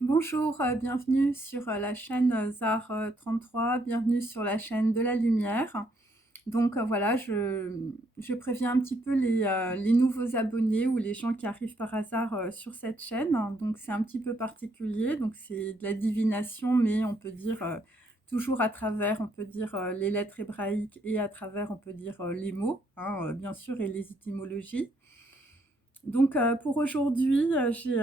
Bonjour, bienvenue sur, la chaîne, ZAR, 33, bienvenue sur la chaîne de la lumière. Donc, voilà, je préviens un petit peu les nouveaux abonnés ou les gens qui arrivent par hasard, sur cette chaîne. Donc c'est un petit peu particulier, donc c'est de la divination, mais on peut dire, toujours à travers, on peut dire, les lettres hébraïques et à travers, on peut dire, les mots, hein, bien sûr et les étymologies. Donc, pour aujourd'hui, j'ai,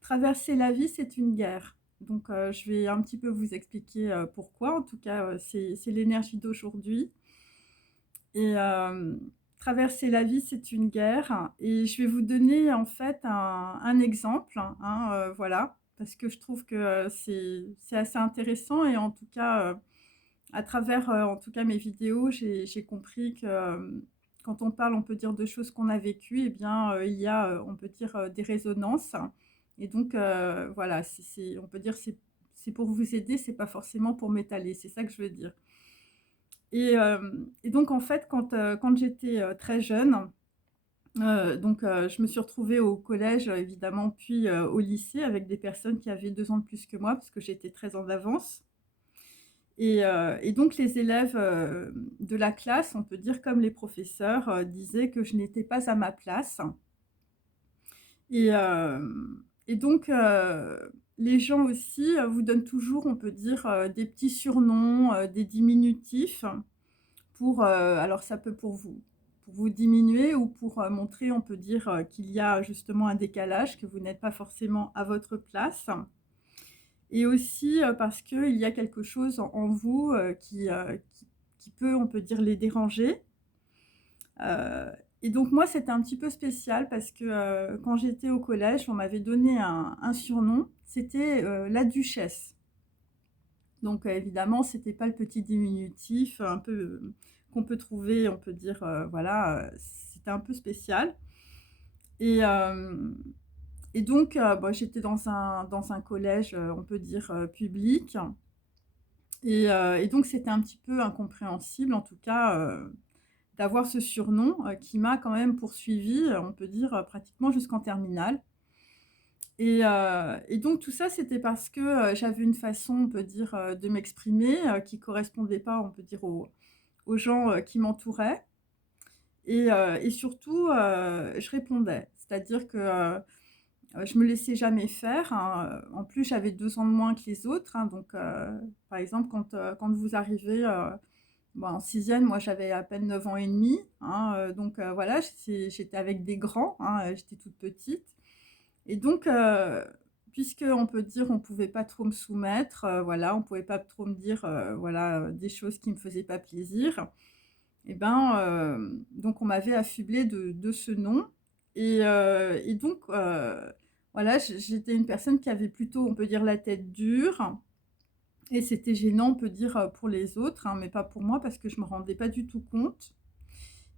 traverser la vie, c'est une guerre. Donc, je vais un petit peu vous expliquer, pourquoi. En tout cas, c'est l'énergie d'aujourd'hui et traverser la vie, c'est une guerre et je vais vous donner, en fait, un exemple, hein, voilà, parce que je trouve que, c'est assez intéressant et en tout cas, à travers, en tout cas mes vidéos, j'ai compris que, quand on parle, on peut dire de choses qu'on a vécues et bien, il y a, on peut dire, des résonances et donc voilà, c'est on peut dire c'est pour vous aider, c'est pas forcément pour m'étaler, c'est ça que je veux dire et donc en fait, quand j'étais, très jeune, donc je me suis retrouvée au collège, évidemment, puis, au lycée avec des personnes qui avaient 2 ans de plus que moi parce que j'étais très en avance et donc les élèves, de la classe, on peut dire comme les professeurs, disaient que je n'étais pas à ma place et donc les gens aussi, vous donnent toujours, on peut dire, des petits surnoms, des diminutifs pour, alors ça peut pour vous diminuer ou pour, montrer, on peut dire, qu'il y a justement un décalage, que vous n'êtes pas forcément à votre place et aussi, parce qu'il y a quelque chose en vous, qui peut, on peut dire, les déranger. Heu et donc moi, c'était un petit peu spécial parce que, quand j'étais au collège, on m'avait donné un surnom, c'était, la duchesse. Donc, évidemment, c'était pas le petit diminutif un peu, qu'on peut trouver, on peut dire, voilà, c'était un peu spécial et et donc, bah, j'étais dans un collège, on peut dire, public et donc c'était un petit peu incompréhensible, en tout cas, d'avoir ce surnom, qui m'a quand même poursuivie, on peut dire, pratiquement jusqu'en terminale et donc tout ça, c'était parce que, j'avais une façon, on peut dire, de m'exprimer, qui correspondait pas, on peut dire, aux gens, qui m'entouraient et surtout, je répondais. C'est-à-dire que, je me laissais jamais faire, hein, en plus, j'avais 2 ans de moins que les autres, hein, donc par exemple, quand vous arrivez, bah, en sixième, moi, j'avais à peine 9 ans et demi, hein, donc voilà, j'étais avec des grands, hein, j'étais toute petite et donc puisqu'on peut dire on pouvait pas trop me soumettre, voilà, on pouvait pas trop me dire, voilà, des choses qui me faisaient pas plaisir et ben, donc on m'avait affublée de ce nom et donc voilà, j'étais une personne qui avait plutôt, on peut dire, la tête dure et c'était gênant, on peut dire, pour les autres, hein, mais pas pour moi parce que je me rendais pas du tout compte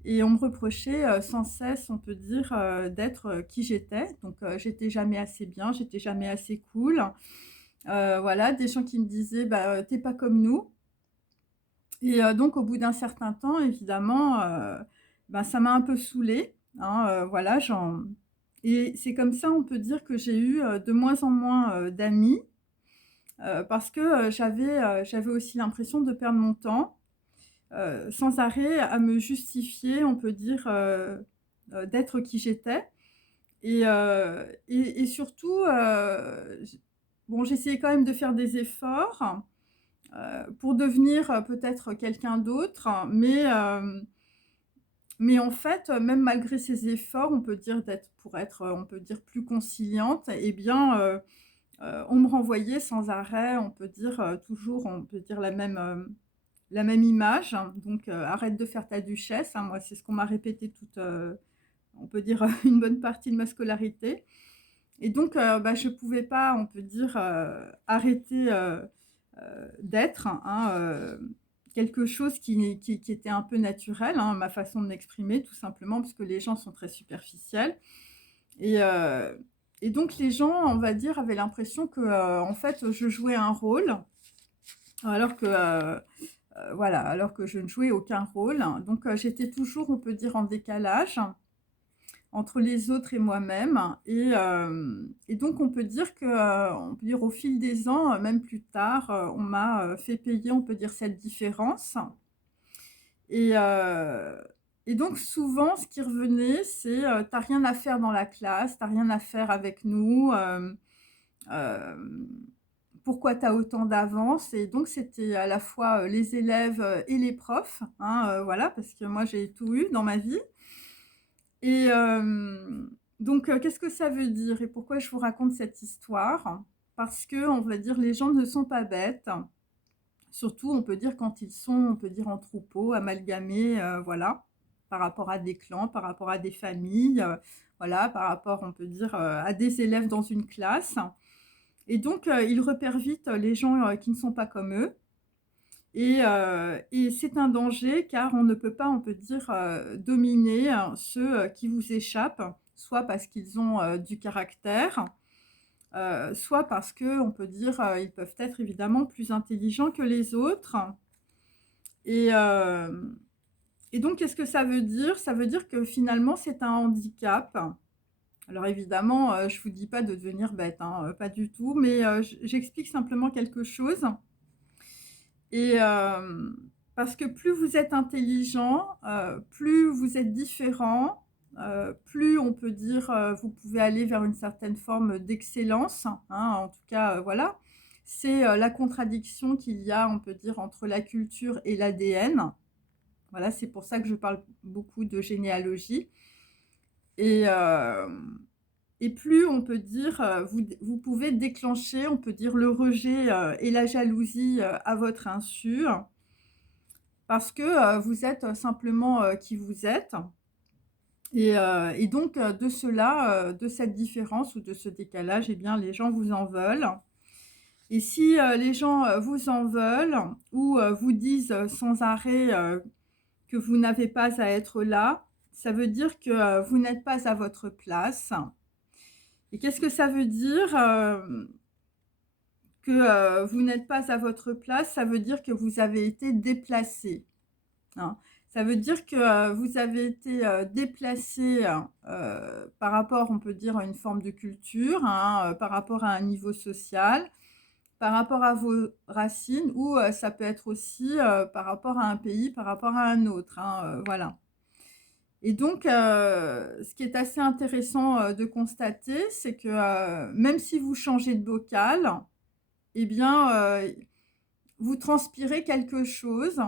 et on me reprochait, sans cesse, on peut dire, d'être, qui j'étais. Donc j'étais jamais assez bien, j'étais jamais assez cool. Voilà, des gens qui me disaient: «Bah, tu pas comme nous» et donc au bout d'un certain temps, évidemment, bah, ça m'a un peu saoulée, hein, voilà, j'en et c'est comme ça, on peut dire que j'ai eu, de moins en moins, d'amis, parce que, j'avais aussi l'impression de perdre mon temps, sans arrêt à me justifier, on peut dire, d'être qui j'étais et surtout, bon, j'essayais quand même de faire des efforts, pour devenir, peut-être quelqu'un d'autre, mais en fait, même malgré ces efforts, on peut dire pour être, on peut dire plus conciliante et bien, on me renvoyait sans arrêt, on peut dire, toujours, on peut dire la même image, donc «Arrête de faire ta duchesse», hein, moi c'est ce qu'on m'a répété toute, on peut dire, une bonne partie de ma scolarité et donc bah, je pouvais pas, on peut dire, arrêter, d'être, hein, quelque chose qui était un peu naturel, hein, ma façon de m'exprimer tout simplement parce que les gens sont très superficiels et heu et donc les gens, on va dire, avaient l'impression que, en fait, je jouais un rôle alors que, voilà, alors que je ne jouais aucun rôle. Donc j'étais toujours, on peut dire, en décalage entre les autres et moi-même et donc on peut dire que, on peut dire au fil des ans, même plus tard, on m'a, fait payer, on peut dire, cette différence et heu et donc souvent ce qui revenait c'est, «Tu rien à faire dans la classe, t'as rien à faire avec nous, hem, pourquoi tu as autant d'avance?» Et donc c'était à la fois, les élèves, et les profs, hein, voilà, parce que moi j'ai tout eu dans ma vie et donc qu'est-ce que ça veut dire et pourquoi je vous raconte cette histoire? Parce que on va dire les gens ne sont pas bêtes, surtout on peut dire quand ils sont, on peut dire en troupeau, amalgamés, voilà, par rapport à des clans, par rapport à des familles, voilà, par rapport on peut dire, à des élèves dans une classe et donc ils repèrent vite les gens, qui ne sont pas comme eux et c'est un danger car on ne peut pas, on peut dire, dominer, ceux, qui vous échappent, soit parce qu'ils ont, du caractère, soit parce qu'on peut dire, ils peuvent être évidemment plus intelligents que les autres et hem et donc qu'est-ce que ça veut dire? Ça veut dire que finalement c'est un handicap. Alors évidemment, je vous dis pas de devenir bête, hein, pas du tout, mais j'explique simplement quelque chose et parce que plus vous êtes intelligent, plus vous êtes différent, plus on peut dire, vous pouvez aller vers une certaine forme d'excellence, hein, en tout cas, voilà. C'est, la contradiction qu'il y a, on peut dire, entre la culture et l'ADN. Voilà, c'est pour ça que je parle beaucoup de généalogie et plus on peut dire, vous pouvez déclencher, on peut dire, le rejet, et la jalousie, à votre insu, parce que, vous êtes simplement, qui vous êtes et donc de cela, de cette différence ou de ce décalage et bien, les gens vous en veulent et si, les gens, vous en veulent ou, vous disent, sans arrêt, que vous n'avez pas à être là, ça veut dire que, vous n'êtes pas à votre place et qu'est-ce que ça veut dire, que, vous n'êtes pas à votre place? Ça veut dire que vous avez été déplacé. Hein. Ça veut dire que, vous avez été, déplacé, par rapport, on peut dire, à une forme de culture, hein, par rapport à un niveau social, par rapport à vos racines ou, ça peut être aussi, par rapport à un pays, par rapport à un autre, hein, voilà. Et donc, ce qui est assez intéressant, de constater, c'est que, même si vous changez de bocal, et bien, vous transpirez quelque chose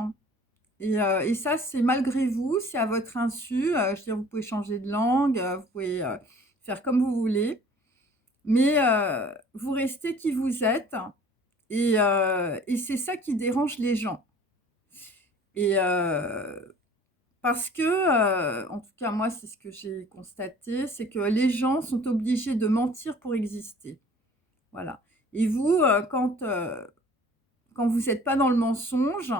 et ça, c'est malgré vous, c'est à votre insu, je veux dire, vous pouvez changer de langue, vous pouvez, faire comme vous voulez, mais vous restez qui vous êtes et c'est ça qui dérange les gens et parce que, en tout cas moi, c'est ce que j'ai constaté, c'est que les gens sont obligés de mentir pour exister. Voilà et vous, quand vous êtes pas dans le mensonge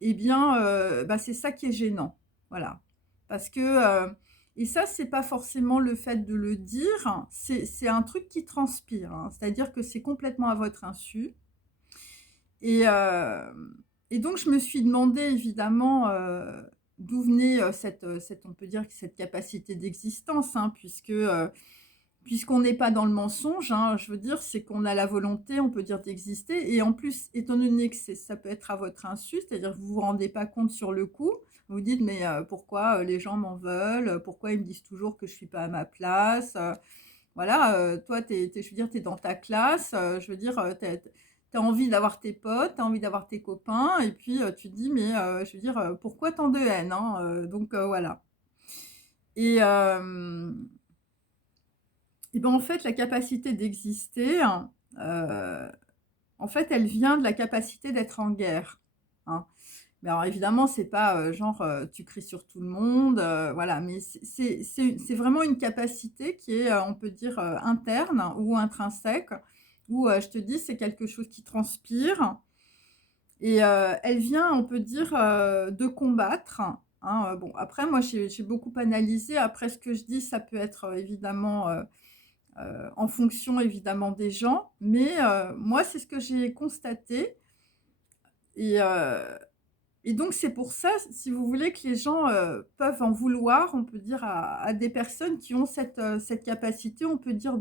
et bien, bah, c'est ça qui est gênant. Voilà. Parce que, et ça, c'est pas forcément le fait de le dire, c'est un truc qui transpire, hein. C'est-à-dire que c'est complètement à votre insu et et donc je me suis demandé évidemment, d'où venait, cette on peut dire que cette capacité d'existence, hein, puisqu'on n'est pas dans le mensonge, hein, je veux dire, c'est qu'on a la volonté, on peut dire, d'exister et en plus, étant donné que ça peut être à votre insu, c'est-à-dire que vous vous rendez pas compte sur le coup, vous vous dites: «Mais pourquoi, les gens m'en veulent? Pourquoi ils me disent toujours que je suis pas à ma place?» Voilà, toi, je veux dire, tu es dans ta classe, je veux dire, tu as envie d'avoir tes potes, tu as envie d'avoir tes copains et puis, tu te dis: «Mais je veux dire, pourquoi tant de haine?» hein, donc voilà et et ben, en fait, la capacité d'exister, en fait, elle vient de la capacité d'être en guerre, hein. Mais alors évidemment, c'est pas, genre, tu cries sur tout le monde, voilà, mais c'est vraiment une capacité qui est, on peut dire, interne ou intrinsèque, où, je te dis, c'est quelque chose qui transpire et elle vient, on peut dire, de combattre, hein, bon après moi j'ai beaucoup analysé, après ce que je dis, ça peut être, évidemment, en fonction évidemment des gens, mais moi c'est ce que j'ai constaté et Et donc c'est pour ça, si vous voulez, que les gens, peuvent en vouloir, on peut dire, à des personnes qui ont cette capacité, on peut dire,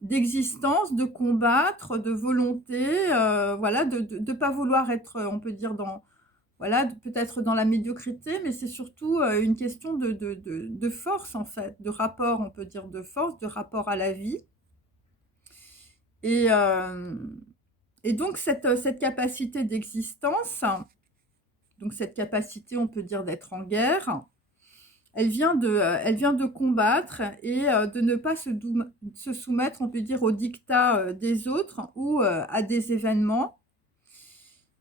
d'existence, de combattre, de volonté, voilà, de pas vouloir être, on peut dire, voilà, peut-être dans la médiocrité, mais c'est surtout, une question de force, en fait, de rapport, on peut dire, de force, de rapport à la vie. Et hem et donc cette capacité d'existence, donc cette capacité, on peut dire, d'être en guerre, elle vient de combattre et de ne pas se soumettre, on peut dire, aux diktats, des autres ou à des événements.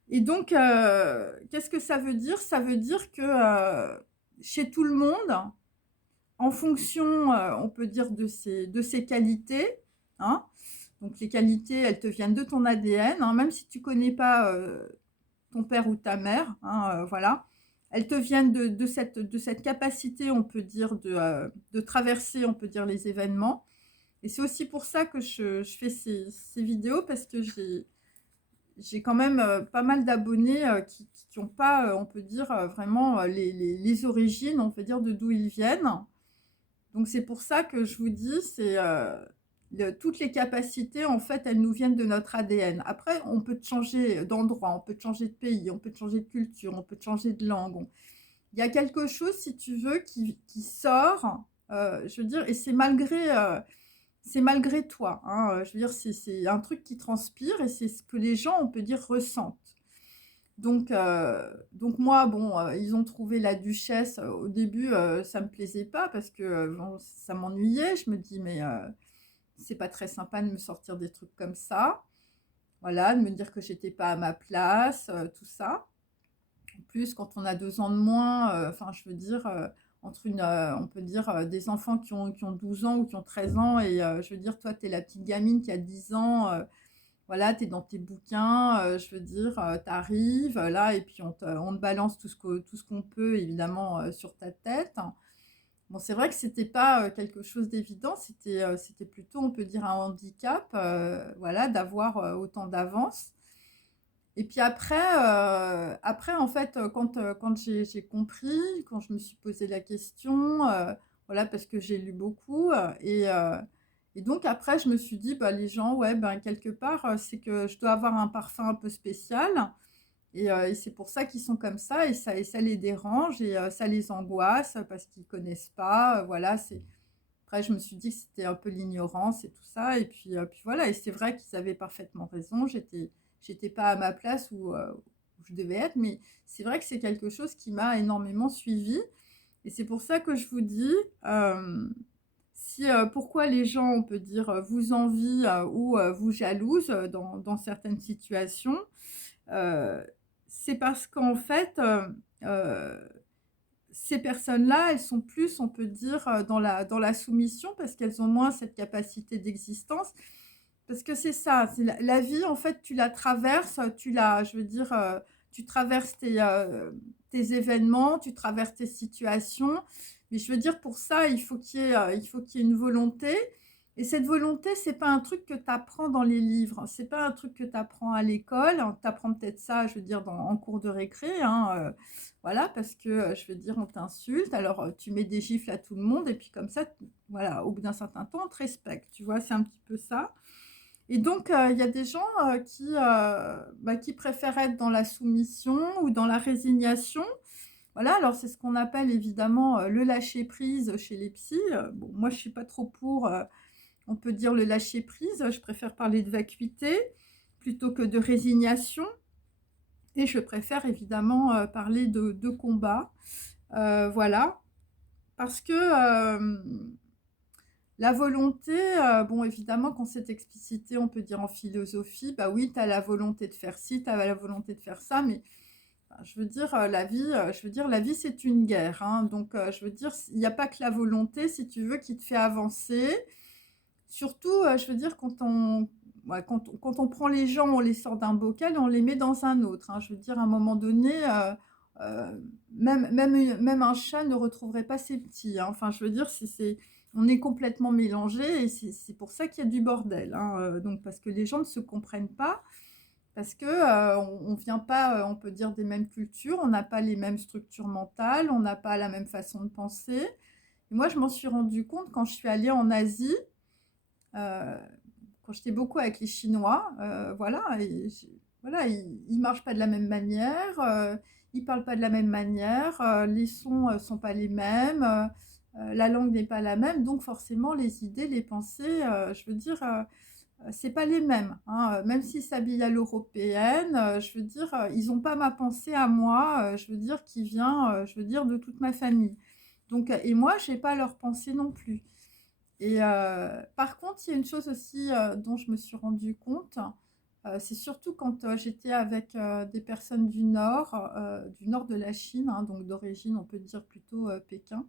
Et donc qu'est-ce que ça veut dire? Ça veut dire que, chez tout le monde, en fonction, on peut dire, de ses qualités, hein, donc les qualités, elles te viennent de ton ADN, hein, même si tu connais pas, ton père ou ta mère, hein, voilà. Elles te viennent de cette capacité, on peut dire, de traverser, on peut dire, les événements. Et c'est aussi pour ça que je fais ces vidéos, parce que j'ai quand même pas mal d'abonnés qui ont pas, on peut dire, vraiment les origines, on peut dire, de d'où ils viennent. Donc c'est pour ça que je vous dis, toutes les capacités, en fait, elles nous viennent de notre ADN. Après, on peut changer d'endroit, on peut changer de pays, on peut changer de culture, on peut changer de langue. Il y a quelque chose, si tu veux, qui sort, je veux dire, et c'est malgré toi, hein, je veux dire, c'est un truc qui transpire et c'est ce que les gens, on peut dire, ressentent. Donc moi, bon, ils ont trouvé la duchesse, au début, ça me plaisait pas parce que, bon, ça m'ennuyait. Je me dis: «Mais, c'est pas très sympa de me sortir des trucs comme ça». Voilà, de me dire que j'étais pas à ma place, tout ça. En plus, quand on a 2 ans de moins, enfin, je veux dire, entre on peut dire, des enfants qui ont 12 ans ou qui ont 13 ans et je veux dire, toi, tu es la petite gamine qui a 10 ans, voilà, tu es dans tes bouquins, je veux dire, tu arrives, là et puis on te balance tout ce qu'on peut évidemment, sur ta tête. Bon, c'est vrai que c'était pas, quelque chose d'évident, c'était plutôt, on peut dire, un handicap, voilà, d'avoir, autant d'avance. Et puis après en fait, quand j'ai compris, quand je me suis posé la question, voilà, parce que j'ai lu beaucoup, et donc après je me suis dit: «Bah, les gens, ouais, ben, quelque part, c'est que je dois avoir un parfum un peu spécial et c'est pour ça qu'ils sont comme ça et ça les dérange et ça les angoisse parce qu'ils connaissent pas, voilà». C'est Après je me suis dit que c'était un peu l'ignorance et tout ça et puis voilà et c'est vrai qu'ils avaient parfaitement raison. J'étais pas à ma place où je devais être, mais c'est vrai que c'est quelque chose qui m'a énormément suivie et c'est pour ça que je vous dis, si, pourquoi les gens, on peut dire, vous envient, ou vous jalousent, dans certaines situations, heu, c'est parce qu'en fait, ces personnes-là, elles sont plus, on peut dire, dans la soumission parce qu'elles ont moins cette capacité d'existence. Parce que c'est ça, c'est la vie, en fait, tu la traverses, je veux dire, tu traverses tes événements, tu traverses tes situations. Mais je veux dire, pour ça, il faut qu'il y ait une volonté. Et cette volonté, c'est pas un truc que tu apprends dans les livres. C'est pas un truc que tu apprends à l'école. Tu apprends peut-être ça, je veux dire, en cours de récré, hein, voilà, parce que, je veux dire, on t'insulte. Alors, tu mets des gifles à tout le monde. Et puis, comme ça, voilà, au bout d'un certain temps, on te respecte. Tu vois, c'est un petit peu ça. Et donc, il y a des gens, qui préfèrent être dans la soumission ou dans la résignation. Voilà, alors c'est ce qu'on appelle évidemment, le lâcher prise chez les psys. Bon, moi je suis pas trop pour, on peut dire le lâcher prise, je préfère parler de vacuité plutôt que de résignation et je préfère évidemment, parler de combat. Voilà, parce que, la volonté, bon évidemment quand c'est explicité, on peut dire en philosophie, bah oui, tu as la volonté de faire ci, tu as la volonté de faire ça, mais enfin, je veux dire, la vie c'est une guerre, hein, donc je veux dire, il y a pas que la volonté, si tu veux, qui te fait avancer. Surtout, je veux dire quand on prend les gens, on les sort d'un bocal et on les met dans un autre, hein. Je veux dire à un moment donné, même un chat ne retrouverait pas ses petits, hein. Enfin, je veux dire, c'est on est complètement mélangés et c'est pour ça qu'il y a du bordel, hein, donc parce que les gens ne se comprennent pas Parce que, on vient pas, on peut dire des mêmes cultures, on n'a pas les mêmes structures mentales, on n'a pas la même façon de penser. Et moi, je m'en suis rendu compte quand je suis allée en Asie, heu, quand j'étais beaucoup avec les Chinois, voilà et voilà, ils marchent pas de la même manière, ils parlent pas de la même manière, les sons, sont pas les mêmes, la langue n'est pas la même, donc forcément les idées, les pensées, je veux dire, c'est pas les mêmes, hein, même s'ils s'habillent à l'européenne, je veux dire, ils ont pas ma pensée à moi, je veux dire qui vient, je veux dire de toute ma famille. Donc et moi j'ai pas leur pensée non plus et par contre, il y a une chose aussi, dont je me suis rendu compte, c'est surtout quand, j'étais avec, des personnes du nord de la Chine, hein, donc d'origine, on peut dire plutôt, Pékin,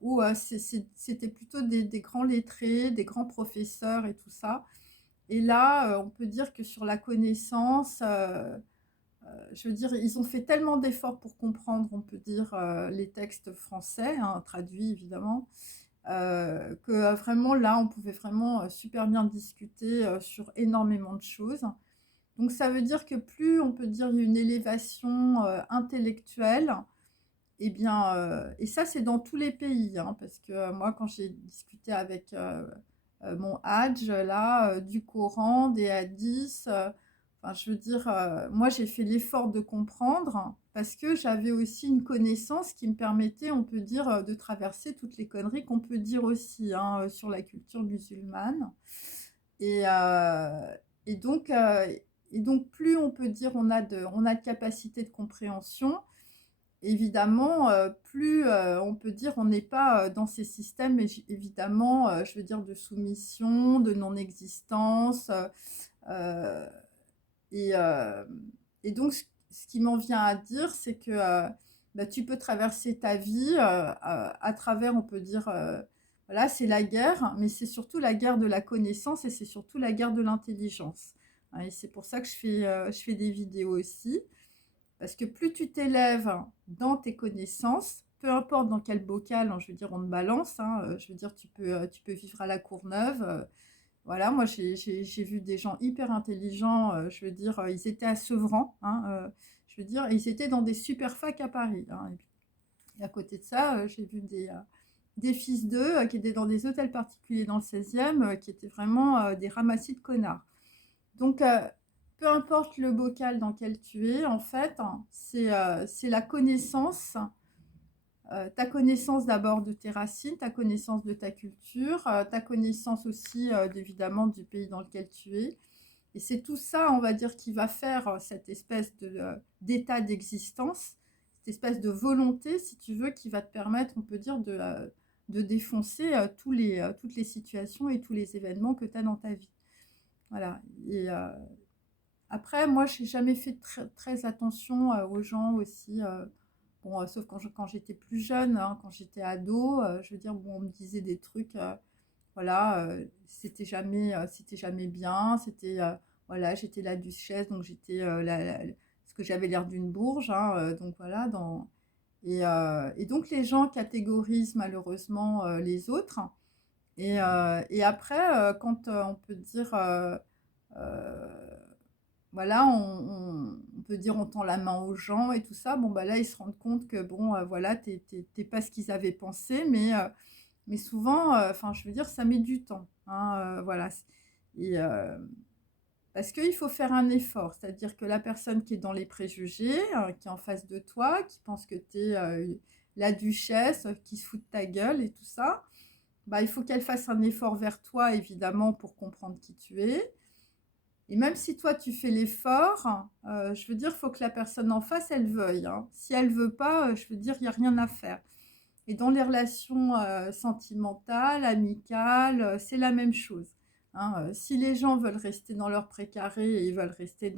où, c'était plutôt des grands lettrés, des grands professeurs et tout ça et là, on peut dire que sur la connaissance, je veux dire, ils ont fait tellement d'efforts pour comprendre, on peut dire, les textes français, hein, traduits évidemment, que, vraiment là, on pouvait vraiment, super bien discuter, sur énormément de choses. Donc ça veut dire que plus on peut dire il y a une élévation, intellectuelle et bien, et ça c'est dans tous les pays, hein, parce que, moi quand j'ai discuté avec, mon hadj là, du Coran, des hadiths, enfin je veux dire, moi j'ai fait l'effort de comprendre parce que j'avais aussi une connaissance qui me permettait, on peut dire, de traverser toutes les conneries qu'on peut dire aussi, hein, sur la culture musulmane et heu et donc heu et donc plus on peut dire on a de capacité de compréhension, évidemment, plus, on peut dire on n'est pas, dans ces systèmes évidemment, je veux dire de soumission, de non-existence, heu et et donc ce qui m'en vient à dire, c'est que, bah, tu peux traverser ta vie, à travers, on peut dire, voilà, c'est la guerre, mais c'est surtout la guerre de la connaissance et c'est surtout la guerre de l'intelligence, hein et c'est pour ça que je fais des vidéos aussi. Parce que plus tu t'élèves dans tes connaissances, peu importe dans quel bocal, hein, je veux dire, on te balance, hein, je veux dire, tu peux vivre à La Courneuve, voilà, moi j'ai vu des gens hyper intelligents, je veux dire, ils étaient à Sevran, hein, je veux dire, et ils étaient dans des super facs à Paris, hein, et à côté de ça, j'ai vu des fils d'eux, qui étaient dans des hôtels particuliers dans le 16e, qui étaient vraiment, des ramassis de connards. Donc, peu importe le bocal dans lequel tu es, en fait, hein, c'est la connaissance, ta connaissance d'abord de tes racines, ta connaissance de ta culture, ta connaissance aussi, évidemment du pays dans lequel tu es. Et c'est tout ça, on va dire, qui va faire cette espèce d'état d'existence, cette espèce de volonté, si tu veux, qui va te permettre, on peut dire, de défoncer toutes les situations et tous les événements que tu as dans ta vie. Voilà. Et après, moi, j'ai jamais fait très attention aux gens aussi. Bon, sauf quand j'étais plus jeune, hein, quand j'étais ado, je veux dire, bon, on me disait des trucs, voilà, c'était jamais bien. Voilà, j'étais la duchesse, donc j'étais parce que j'avais l'air d'une bourge, hein, donc voilà. Et donc les gens catégorisent malheureusement les autres. Et après, quand on peut dire voilà, on peut dire on tend la main aux gens et tout ça. Bon, bah là, ils se rendent compte que bon, voilà, t'es pas ce qu'ils avaient pensé, mais souvent, enfin, je veux dire, ça met du temps, hein, voilà. Et parce qu'il faut faire un effort, c'est-à-dire que la personne qui est dans les préjugés, qui est en face de toi, qui pense que tu es la duchesse, qui se fout de ta gueule et tout ça, bah, il faut qu'elle fasse un effort vers toi, évidemment, pour comprendre qui tu es. Et même si toi tu fais l'effort, je veux dire, il faut que la personne en face, elle veuille, hein. Si elle veut pas, je veux dire, il y a rien à faire. Et dans les relations, sentimentales, amicales, c'est la même chose, hein, si les gens veulent rester dans leur précaré et ils veulent rester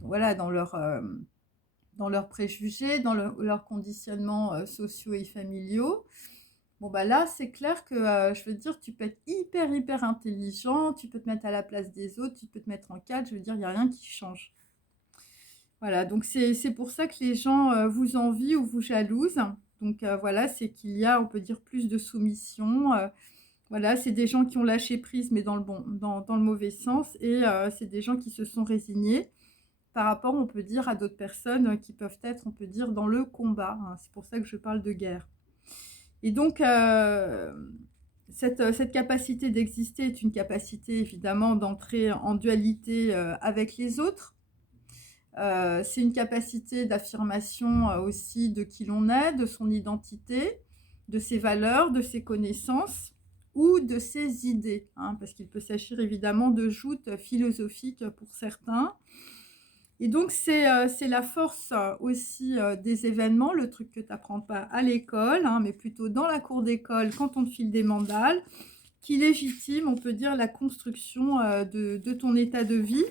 voilà, dans leurs préjugés, dans leurs conditionnements, sociaux et familiaux, bon, bah, là, c'est clair que, je veux dire, tu peux être hyper, hyper intelligent, tu peux te mettre à la place des autres, tu peux te mettre en cadre, je veux dire, il y a rien qui change. Voilà, donc c'est pour ça que les gens, vous envient ou vous jalousent. Donc voilà, c'est qu'il y a, on peut dire, plus de soumission, Voilà, c'est des gens qui ont lâché prise, mais dans le mauvais sens et c'est des gens qui se sont résignés par rapport, on peut dire, à d'autres personnes, qui peuvent être, on peut dire, dans le combat, hein. C'est pour ça que je parle de guerre et donc cette capacité d'exister est une capacité évidemment d'entrer en dualité, avec les autres. C'est une capacité d'affirmation, aussi de qui l'on est, de son identité, de ses valeurs, de ses connaissances ou de ses idées, hein, parce qu'il peut s'agir évidemment de joutes philosophiques pour certains. Et donc c'est la force aussi des événements, le truc que tu apprends pas à l'école, hein, mais plutôt dans la cour d'école quand on te file des mandales, qui légitime, on peut dire, la construction de ton état de vie.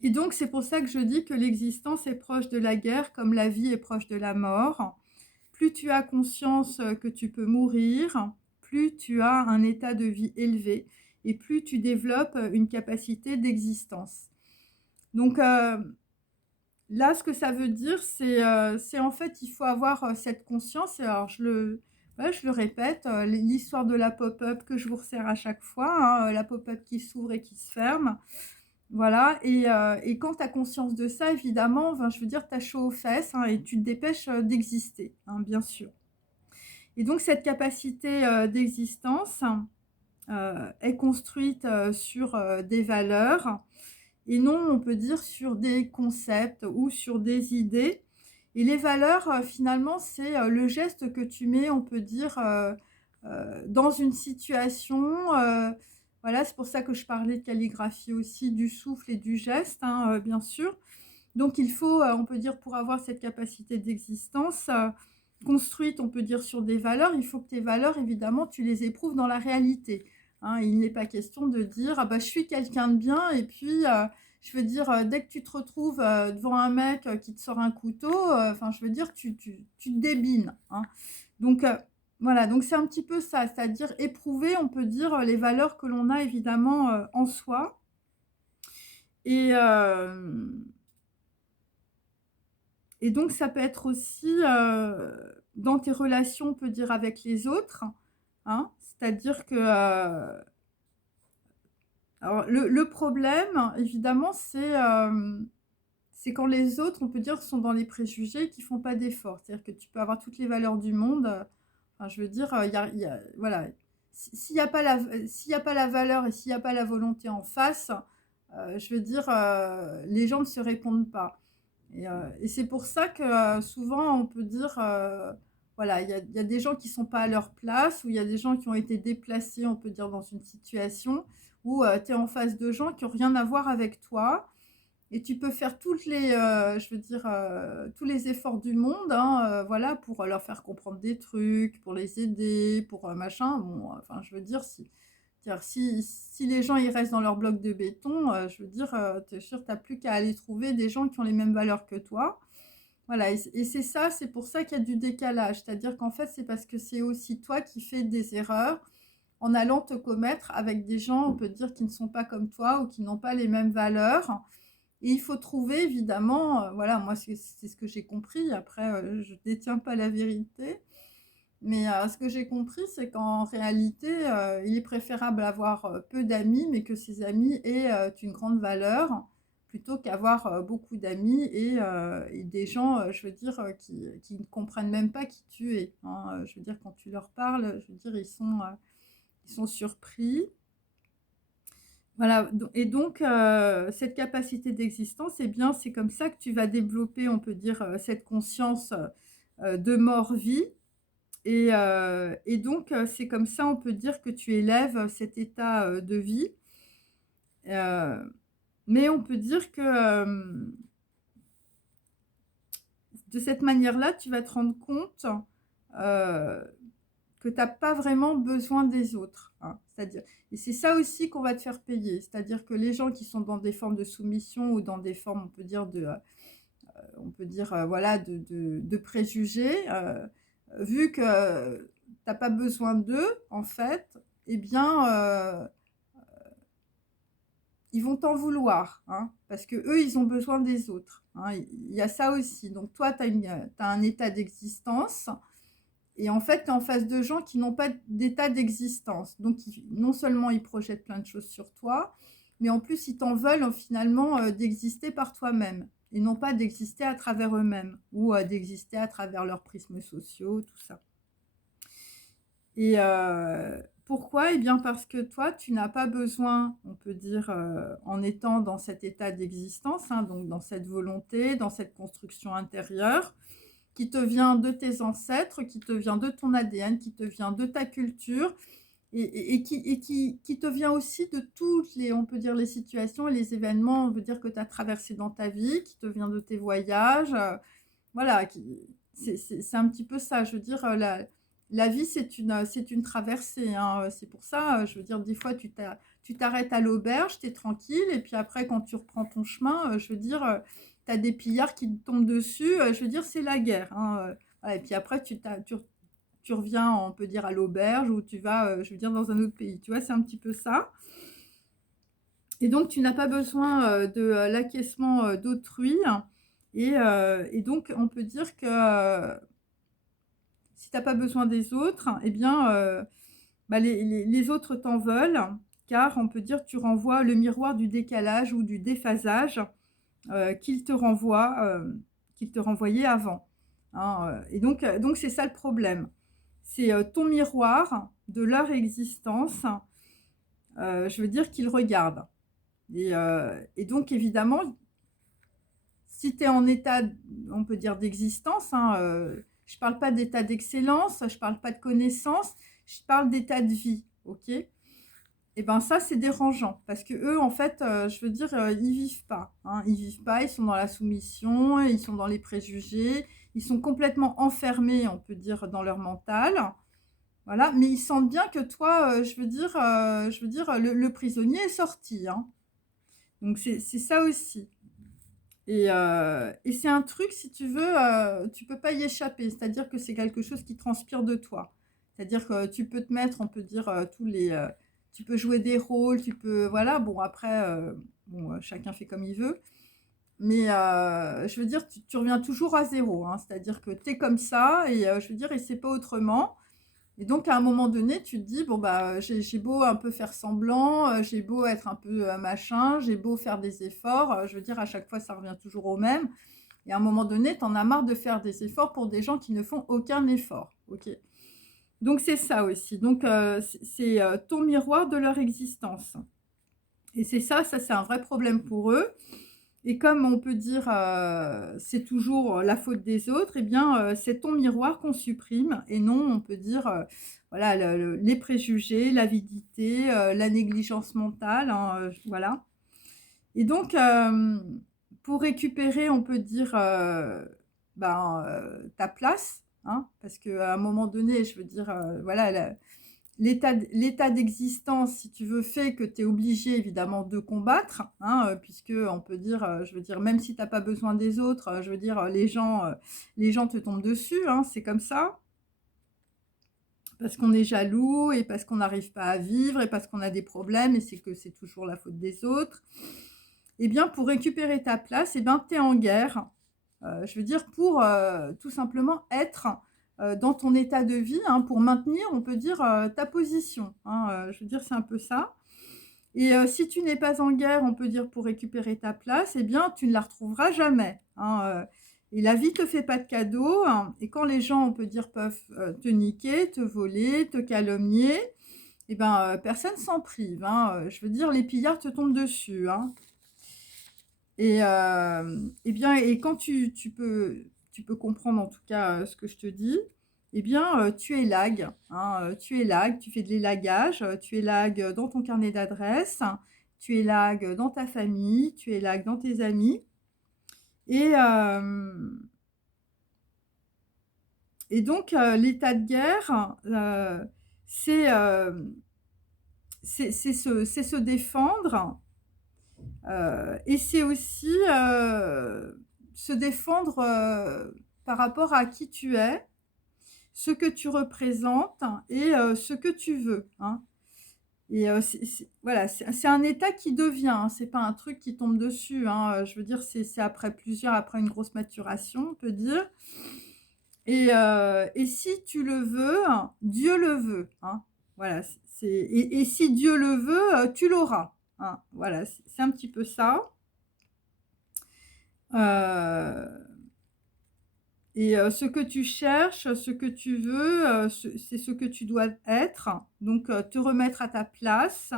Et donc, c'est pour ça que je dis que l'existence est proche de la guerre, comme la vie est proche de la mort. Plus tu as conscience que tu peux mourir, plus tu as un état de vie élevé et plus tu développes une capacité d'existence. Donc là, ce que ça veut dire, c'est en fait, il faut avoir cette conscience. Et alors, ouais, je le répète, l'histoire de la pop-up que je vous resserre à chaque fois, hein, la pop-up qui s'ouvre et qui se ferme. Voilà et quand tu as conscience de ça, évidemment, enfin, je veux dire, tu as chaud aux fesses, hein, et tu te dépêches, d'exister, hein, bien sûr. Et donc cette capacité, d'existence, est construite, sur, des valeurs et non, on peut dire, sur des concepts ou sur des idées. Et les valeurs, finalement, c'est, le geste que tu mets, on peut dire, dans une situation, voilà, c'est pour ça que je parlais de calligraphie aussi, du souffle et du geste, hein, bien sûr. Donc il faut, on peut dire, pour avoir cette capacité d'existence, construite, on peut dire, sur des valeurs, il faut que tes valeurs, évidemment, tu les éprouves dans la réalité, hein. Il n'est pas question de dire: «Ah bah, je suis quelqu'un de bien» et puis, je veux dire, dès que tu te retrouves, devant un mec, qui te sort un couteau, enfin, je veux dire, tu te débines, hein. Donc voilà, donc c'est un petit peu ça, c'est-à-dire éprouver, on peut dire, les valeurs que l'on a évidemment, en soi et et donc ça peut être aussi, dans tes relations, on peut dire, avec les autres, hein. C'est-à-dire que, alors le problème, évidemment, c'est quand les autres, on peut dire, sont dans les préjugés, qui font pas d'efforts. C'est-à-dire que tu peux avoir toutes les valeurs du monde, enfin, je veux dire, il y a voilà, s'il y a pas s'il y a pas la valeur et s'il y a pas la volonté en face, je veux dire, les gens ne se répondent pas. Et c'est pour ça que, souvent on peut dire, voilà, il y a des gens qui sont pas à leur place ou il y a des gens qui ont été déplacés, on peut dire, dans une situation où, tu es en face de gens qui ont rien à voir avec toi et tu peux faire toutes les, je veux dire, tous les efforts du monde, hein, voilà, pour leur faire comprendre des trucs, pour les aider, pour, machin. Bon, enfin, je veux dire, si les gens, ils restent dans leur bloc de béton, je veux dire, tu es sûr, tu plus qu'à aller trouver des gens qui ont les mêmes valeurs que toi. Voilà et c'est ça, c'est pour ça qu'il y a du décalage. C'est-à-dire qu'en fait, c'est parce que c'est aussi toi qui fais des erreurs en allant te commettre avec des gens, on peut dire, qui ne sont pas comme toi ou qui n'ont pas les mêmes valeurs et il faut trouver évidemment, voilà, moi c'est ce que j'ai compris. Après, je détiens pas la vérité, mais ce que j'ai compris, c'est qu'en réalité, il est préférable d'avoir, peu d'amis, mais que ces amis aient, une grande valeur, plutôt qu'avoir, beaucoup d'amis et des gens, je veux dire, qui ne comprennent même pas qui tu es, hein. Je veux dire quand tu leur parles, je veux dire ils sont surpris. Voilà, et donc cette capacité d'existence, eh bien, c'est comme ça que tu vas développer, on peut dire, cette conscience, de mort-vie et donc c'est comme ça, on peut dire que tu élèves cet état, de vie, heu, mais on peut dire que, de cette manière-là, tu vas te rendre compte, heu, que tu as pas vraiment besoin des autres, hein. C'est-à-dire et c'est ça aussi qu'on va te faire payer. C'est-à-dire que les gens qui sont dans des formes de soumission ou dans des formes, on peut dire voilà, de préjugés, vu que tu as pas besoin d'eux, en fait, eh bien, ils vont t'en vouloir, hein, parce que eux ils ont besoin des autres, hein. Il y a ça aussi. Donc toi, tu as un état d'existence, Et en fait, tu es en face de gens qui n'ont pas d'état d'existence. Donc non seulement ils projettent plein de choses sur toi, mais en plus ils t'en veulent, finalement, d'exister par toi-même et non pas d'exister à travers eux-mêmes ou, d'exister à travers leurs prismes sociaux, tout ça. Et pourquoi? Eh bien, parce que toi, tu n'as pas besoin, on peut dire, en étant dans cet état d'existence, hein, donc dans cette volonté, dans cette construction intérieure, qui te vient de tes ancêtres, qui te vient de ton ADN, qui te vient de ta culture et qui te vient aussi de toutes les, on peut dire, les situations et les événements, on peut dire, que tu as traversés dans ta vie, qui te vient de tes voyages, voilà, c'est un petit peu ça. Je veux dire, la vie, c'est une traversée, hein. C'est pour ça, je veux dire, des fois, tu t'arrêtes à l'auberge, tu es tranquille, et puis après, quand tu reprends ton chemin, je veux dire, tu as des pillards qui te tombent dessus, je veux dire, c'est la guerre, hein. Voilà, et puis après, tu reviens, on peut dire, à l'auberge, ou tu vas, je veux dire, dans un autre pays. Tu vois, c'est un petit peu ça. Et donc, tu n'as pas besoin de l'acquiescement d'autrui. Et donc, on peut dire que si tu n'as pas besoin des autres, eh bien, bah, les autres t'en veulent, car on peut dire que tu renvoies le miroir du décalage ou du déphasage qu'ils te renvoient, qu'ils te renvoyaient avant, hein. Et donc c'est ça le problème. C'est ton miroir de leur existence, je veux dire qu'ils regardent. Et donc évidemment, si tu es en état, on peut dire, d'existence, hein, je ne parle pas d'état d'excellence, je ne parle pas de connaissance, je parle d'état de vie, ok? Et ben ça, c'est dérangeant, parce que eux, en fait, je veux dire, ils vivent pas, hein, ils vivent pas, ils sont dans la soumission, ils sont dans les préjugés, ils sont complètement enfermés, on peut dire, dans leur mental, voilà, mais ils sentent bien que toi, je veux dire, le prisonnier est sorti, hein. Donc c'est ça aussi. Et c'est un truc, si tu veux, tu peux pas y échapper. C'est-à-dire que c'est quelque chose qui transpire de toi. C'est-à-dire que tu peux te mettre, on peut dire, tu peux jouer des rôles, tu peux, voilà, bon après, bon, chacun fait comme il veut. Mais je veux dire, tu reviens toujours à zéro, hein. C'est-à-dire que tu es comme ça et je veux dire, et c'est pas autrement. Et donc, à un moment donné, tu te dis, bon, bah, j'ai beau un peu faire semblant, j'ai beau être un peu machin, j'ai beau faire des efforts, je veux dire, à chaque fois, ça revient toujours au même. Et à un moment donné, tu en as marre de faire des efforts pour des gens qui ne font aucun effort. Ok. Donc, c'est ça aussi. Donc, c'est ton miroir de leur existence. Et c'est ça, c'est un vrai problème pour eux. Et comme on peut dire, c'est toujours la faute des autres, eh bien, c'est ton miroir qu'on supprime et non, on peut dire, voilà, les préjugés, l'avidité, la négligence mentale, hein, voilà. Et donc, pour récupérer, on peut dire, ben, ta place, hein, parce qu'à un moment donné, je veux dire, voilà, l'état d'existence, si tu veux, fait que tu es obligé évidemment de combattre, hein, puisque on peut dire, je veux dire, même si tu as pas besoin des autres, je veux dire, les gens te tombent dessus, hein, c'est comme ça. Parce qu'on est jaloux et parce qu'on n'arrive pas à vivre et parce qu'on a des problèmes et c'est que c'est toujours la faute des autres. Eh bien, pour récupérer ta place, eh ben, tu es en guerre. Je veux dire, pour tout simplement être dans ton état de vie, hein, pour maintenir, on peut dire, ta position, hein, je veux dire, c'est un peu ça. Et si tu n'es pas en guerre, on peut dire, pour récupérer ta place, eh bien, tu ne la retrouveras jamais, hein. Et la vie te fait pas de cadeaux, hein, et quand les gens, on peut dire, peuvent te niquer, te voler, te calomnier, eh ben, personne s'en prive, hein. Je veux dire, les pillards te tombent dessus, hein. Et bien, et quand tu peux comprendre en tout cas ce que je te dis, eh bien, tu élagues, hein, tu élagues, tu fais de l'élagage, tu élagues dans ton carnet d'adresses, tu élagues dans ta famille, tu élagues dans tes amis. Et, et donc, l'état de guerre, c'est c'est se défendre. Et c'est aussi se défendre par rapport à qui tu es, ce que tu représentes et ce que tu veux, hein. Et voilà, c'est un état qui devient, hein, c'est pas un truc qui tombe dessus, hein. Je veux dire, c'est après une grosse maturation, on peut dire. Et si tu le veux, Dieu le veut, hein. Voilà, et si Dieu le veut, tu l'auras, hein. Voilà, c'est un petit peu ça. Heu ce que tu cherches, ce que tu veux, c'est ce que tu dois être. Donc te remettre à ta place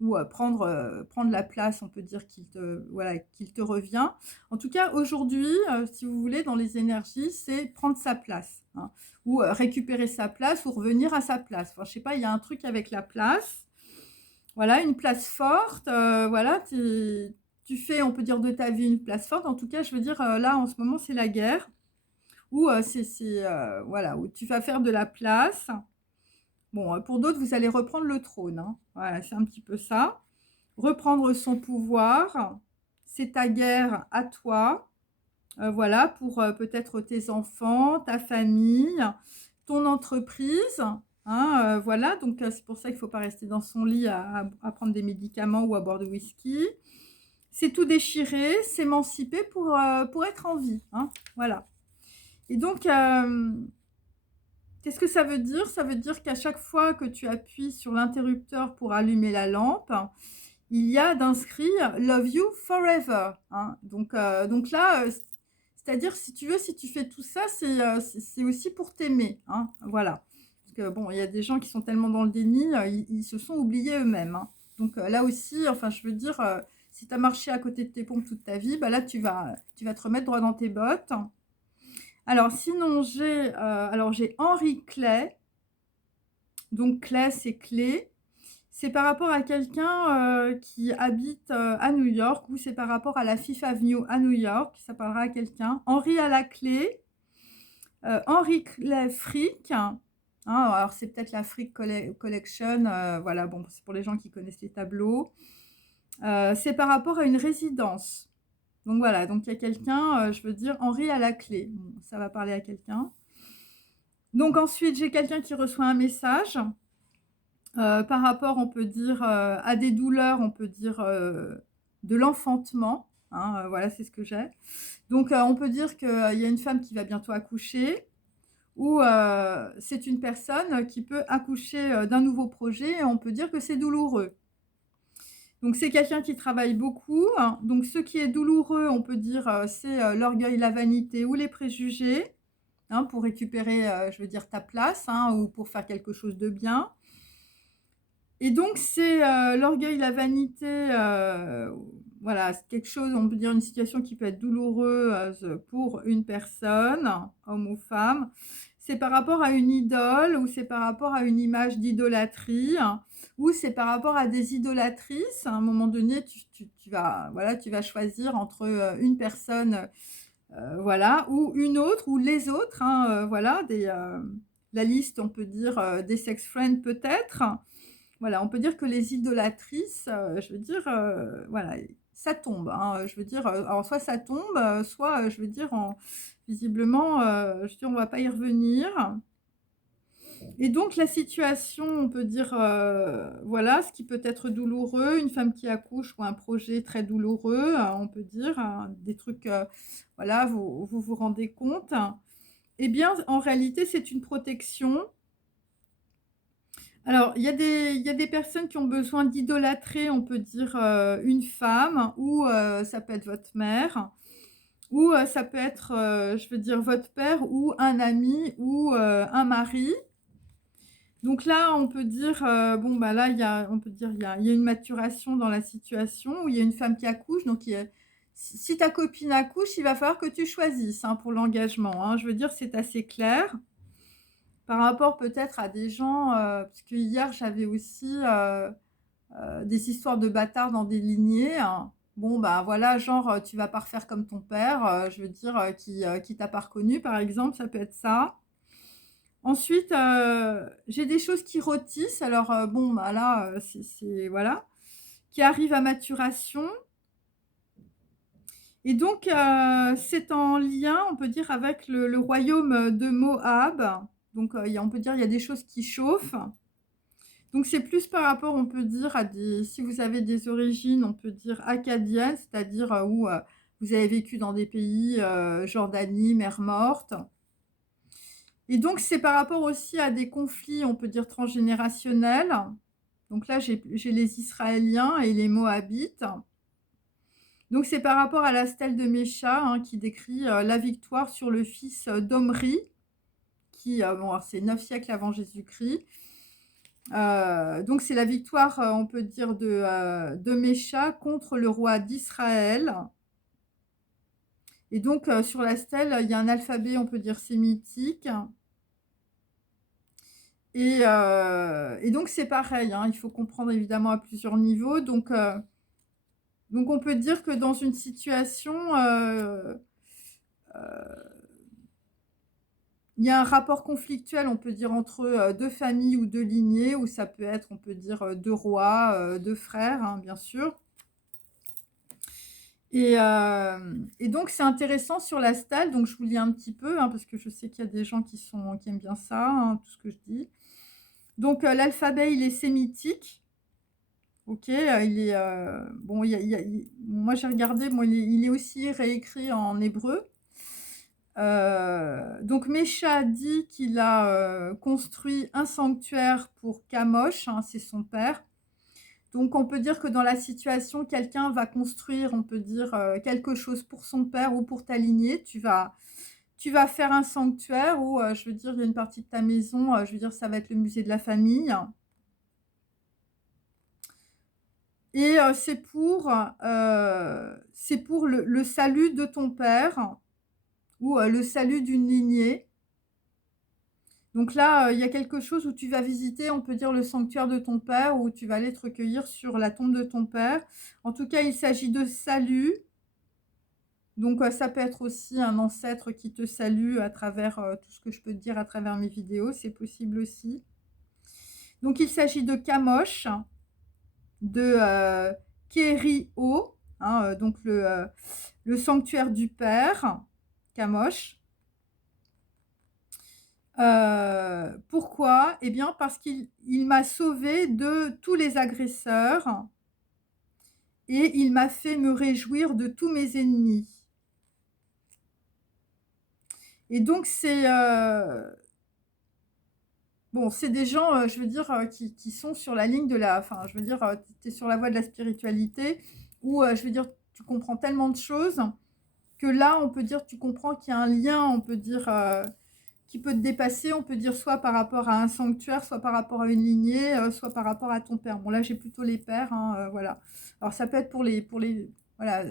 ou prendre la place, on peut dire qu'il te voilà, qu'il te revient. En tout cas, aujourd'hui, si vous voulez, dans les énergies, c'est prendre sa place, hein, ou récupérer sa place ou revenir à sa place. Enfin, je sais pas, il y a un truc avec la place. Voilà, une place forte, voilà, tu fais, on peut dire, de ta vie une place forte. En tout cas, je veux dire, là, en ce moment, c'est la guerre où, voilà, où tu vas faire de la place. Bon, pour d'autres, vous allez reprendre le trône, hein. Voilà, c'est un petit peu ça. Reprendre son pouvoir, c'est ta guerre à toi, voilà, pour, peut-être tes enfants, ta famille, ton entreprise, hein, voilà, donc c'est pour ça qu'il ne faut pas rester dans son lit à prendre des médicaments ou à boire du whisky. C'est tout déchirer, s'émanciper pour être en vie, hein, voilà. Et donc, qu'est-ce que ça veut dire? Ça veut dire qu'à chaque fois que tu appuies sur l'interrupteur pour allumer la lampe, il y a d'inscrit «Love you forever», hein. Donc là, c'est-à-dire, si tu veux, si tu fais tout ça, c'est aussi pour t'aimer, hein, voilà. Parce que bon, il y a des gens qui sont tellement dans le déni, ils se sont oubliés eux-mêmes, hein. Donc là aussi, enfin, je veux dire, si tu as marché à côté de tes pompes toute ta vie, bah là, tu vas te remettre droit dans tes bottes. Alors sinon, j'ai Henri Clay. Donc Clay, c'est clé. C'est par rapport à quelqu'un, qui habite, à New York, ou c'est par rapport à la Fifth Avenue à New York, ça parlera à quelqu'un. Henri à la clé, Henri Clay Frick, hein, alors c'est peut-être la Frick Collection, voilà, bon, c'est pour les gens qui connaissent les tableaux. C'est par rapport à une résidence. Donc voilà, donc il y a quelqu'un, je veux dire Henri à la clé. Bon, ça va parler à quelqu'un. Donc ensuite, j'ai quelqu'un qui reçoit un message. Par rapport, on peut dire, à des douleurs, on peut dire, de l'enfantement, hein, voilà, c'est ce que j'ai. Donc on peut dire qu'il y a une femme qui va bientôt accoucher, ou c'est une personne qui peut accoucher, d'un nouveau projet, et on peut dire que c'est douloureux. Donc c'est quelqu'un qui travaille beaucoup, hein. Donc ce qui est douloureux, on peut dire, c'est, l'orgueil, la vanité ou les préjugés, hein, pour récupérer, je veux dire, ta place, hein, ou pour faire quelque chose de bien. Et donc c'est, l'orgueil, la vanité, voilà, c'est quelque chose, on peut dire une situation qui peut être douloureuse pour une personne, homme ou femme. C'est par rapport à une idole, ou c'est par rapport à une image d'idolâtrie, ou c'est par rapport à des idolâtrices. À un moment donné, tu vas, voilà, tu vas choisir entre, une personne, voilà, ou une autre, ou les autres, hein, voilà, la liste, on peut dire, des sex friends peut-être. Voilà, on peut dire que les idolâtrices, je veux dire, voilà, ça tombe, hein, je veux dire, alors soit ça tombe, soit, je veux dire, visiblement, je veux dire, on va pas y revenir. Et donc la situation, on peut dire, voilà, ce qui peut être douloureux, une femme qui accouche, ou un projet très douloureux, on peut dire, hein, des trucs, voilà, vous vous rendez compte. Eh bien, en réalité, c'est une protection. Alors, il y a des personnes qui ont besoin d'idolâtrer, on peut dire, une femme, ou ça peut être votre mère, ou ça peut être, je veux dire, votre père, ou un ami, ou un mari. Donc là, on peut dire, bon, bah, là, on peut dire, il y a une maturation dans la situation, où il y a une femme qui accouche. Donc si ta copine accouche, il va falloir que tu choisisses, hein, pour l'engagement, hein. Je veux dire, c'est assez clair. Par rapport peut-être à des gens, parce que hier j'avais aussi, des histoires de bâtards dans des lignées, hein. Bon, bah, voilà, genre, tu vas pas refaire comme ton père, je veux dire, qui t'a pas reconnu, par exemple, ça peut être ça. Ensuite, j'ai des choses qui rôtissent, alors, bon, bah, là, c'est voilà, qui arrivent à maturation, et donc c'est en lien, on peut dire, avec le royaume de Moab. Donc on peut dire, il y a des choses qui chauffent. Donc c'est plus par rapport, on peut dire, à des, si vous avez des origines, on peut dire acadiennes, c'est-à-dire, où, vous avez vécu dans des pays, Jordanie, mer Morte. Et donc c'est par rapport aussi à des conflits, on peut dire transgénérationnels. Donc là, j'ai les Israéliens et les Moabites. Donc c'est par rapport à la stèle de Mécha, hein, qui décrit, la victoire sur le fils, d'Omri, qui, bon, alors c'est 9 siècles avant Jésus-Christ. Donc c'est la victoire, on peut dire de Mécha contre le roi d'Israël. Et donc sur la stèle, il y a un alphabet, on peut dire sémitique. Et donc c'est pareil, hein, il faut comprendre évidemment à plusieurs niveaux. Donc on peut dire que dans une situation, il y a un rapport conflictuel, on peut dire, entre 2 familles ou 2 lignées, ou ça peut être, on peut dire, 2 rois, 2 frères, hein, bien sûr. Et donc c'est intéressant sur la stèle, donc je vous lis un petit peu, hein, parce que je sais qu'il y a des gens qui aiment bien ça, hein, tout ce que je dis. Donc l'alphabet, il est sémitique. OK, il est, bon, moi j'ai regardé, bon, il est aussi réécrit en hébreu. Donc Mécha dit qu'il a, construit un sanctuaire pour Kamosh, hein, c'est son père. Donc on peut dire que dans la situation, quelqu'un va construire, on peut dire, quelque chose pour son père ou pour ta lignée. Tu vas faire un sanctuaire où, je veux dire, il y a une partie de ta maison, je veux dire, ça va être le musée de la famille. Et c'est pour le salut de ton père ou le salut d'une lignée. Donc là, il y a quelque chose où tu vas visiter, on peut dire, le sanctuaire de ton père, où tu vas aller te recueillir sur la tombe de ton père. En tout cas, il s'agit de salut. Donc ça peut être aussi un ancêtre qui te salue à travers tout ce que je peux te dire à travers mes vidéos, c'est possible aussi. Donc il s'agit de Kamosh, de Kério, hein, donc le sanctuaire du père, Kamosh. Pourquoi? Eh bien, parce qu'il m'a sauvé de tous les agresseurs et il m'a fait me réjouir de tous mes ennemis. Et donc, bon, c'est des gens, je veux dire, qui sont sur la ligne de la. Enfin, je veux dire, tu es sur la voie de la spiritualité où, je veux dire, tu comprends tellement de choses que là, on peut dire, tu comprends qu'il y a un lien, on peut dire, qui peut te dépasser, on peut dire soit par rapport à un sanctuaire, soit par rapport à une lignée, soit par rapport à ton père. Bon, là, j'ai plutôt les pères, hein, voilà. Alors, ça peut être voilà,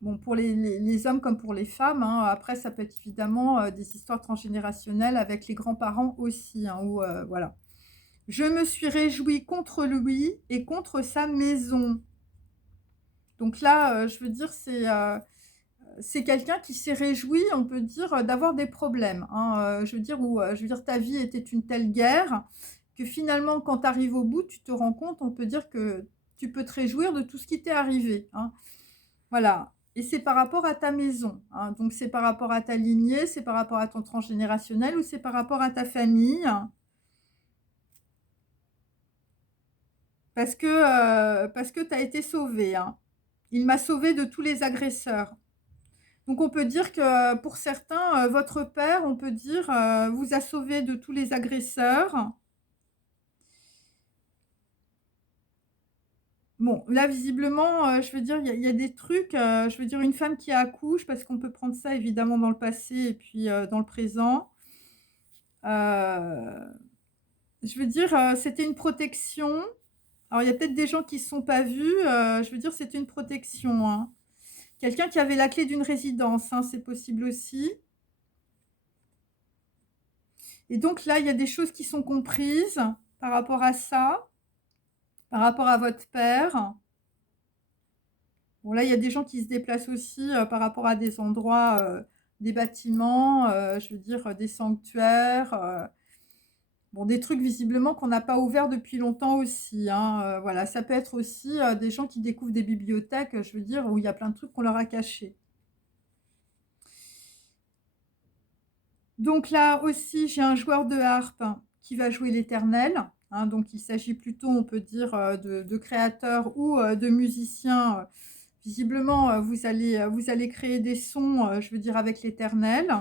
bon, pour les hommes comme pour les femmes, hein. Après, ça peut être évidemment des histoires transgénérationnelles avec les grands-parents aussi, hein, où, voilà. Je me suis réjouie contre lui et contre sa maison. Donc là, je veux dire, c'est quelqu'un qui s'est réjoui, on peut dire, d'avoir des problèmes, hein, je veux dire, je veux dire, ta vie était une telle guerre que finalement, quand tu arrives au bout, tu te rends compte, on peut dire que tu peux te réjouir de tout ce qui t'est arrivé, hein. Voilà. Et c'est par rapport à ta maison, hein. Donc c'est par rapport à ta lignée, c'est par rapport à ton transgénérationnel ou c'est par rapport à ta famille. Parce que tu as été sauvé, hein. Il m'a sauvé de tous les agresseurs. Donc on peut dire que pour certains, votre père, on peut dire, vous a sauvé de tous les agresseurs. Bon, là visiblement, je veux dire, il y a des trucs, je veux dire une femme qui accouche, parce qu'on peut prendre ça évidemment dans le passé et puis, dans le présent. Heu, je veux dire, c'était une protection. Alors il y a peut-être des gens qui ne se sont pas vus, je veux dire, c'était une protection, hein. Quelqu'un qui avait la clé d'une résidence, hein, c'est possible aussi. Et donc là, il y a des choses qui sont comprises par rapport à ça, par rapport à votre père. Bon là, il y a des gens qui se déplacent aussi, par rapport à des endroits, des bâtiments, je veux dire, des sanctuaires, bon, des trucs visiblement qu'on n'a pas ouverts depuis longtemps aussi, hein, voilà. Ça peut être aussi, des gens qui découvrent des bibliothèques, je veux dire, où il y a plein de trucs qu'on leur a cachés. Donc là aussi, j'ai un joueur de harpe qui va jouer l'Éternel, hein, donc il s'agit plutôt, on peut dire, de créateurs ou de musiciens. Visiblement, vous allez créer des sons, je veux dire, avec l'Éternel.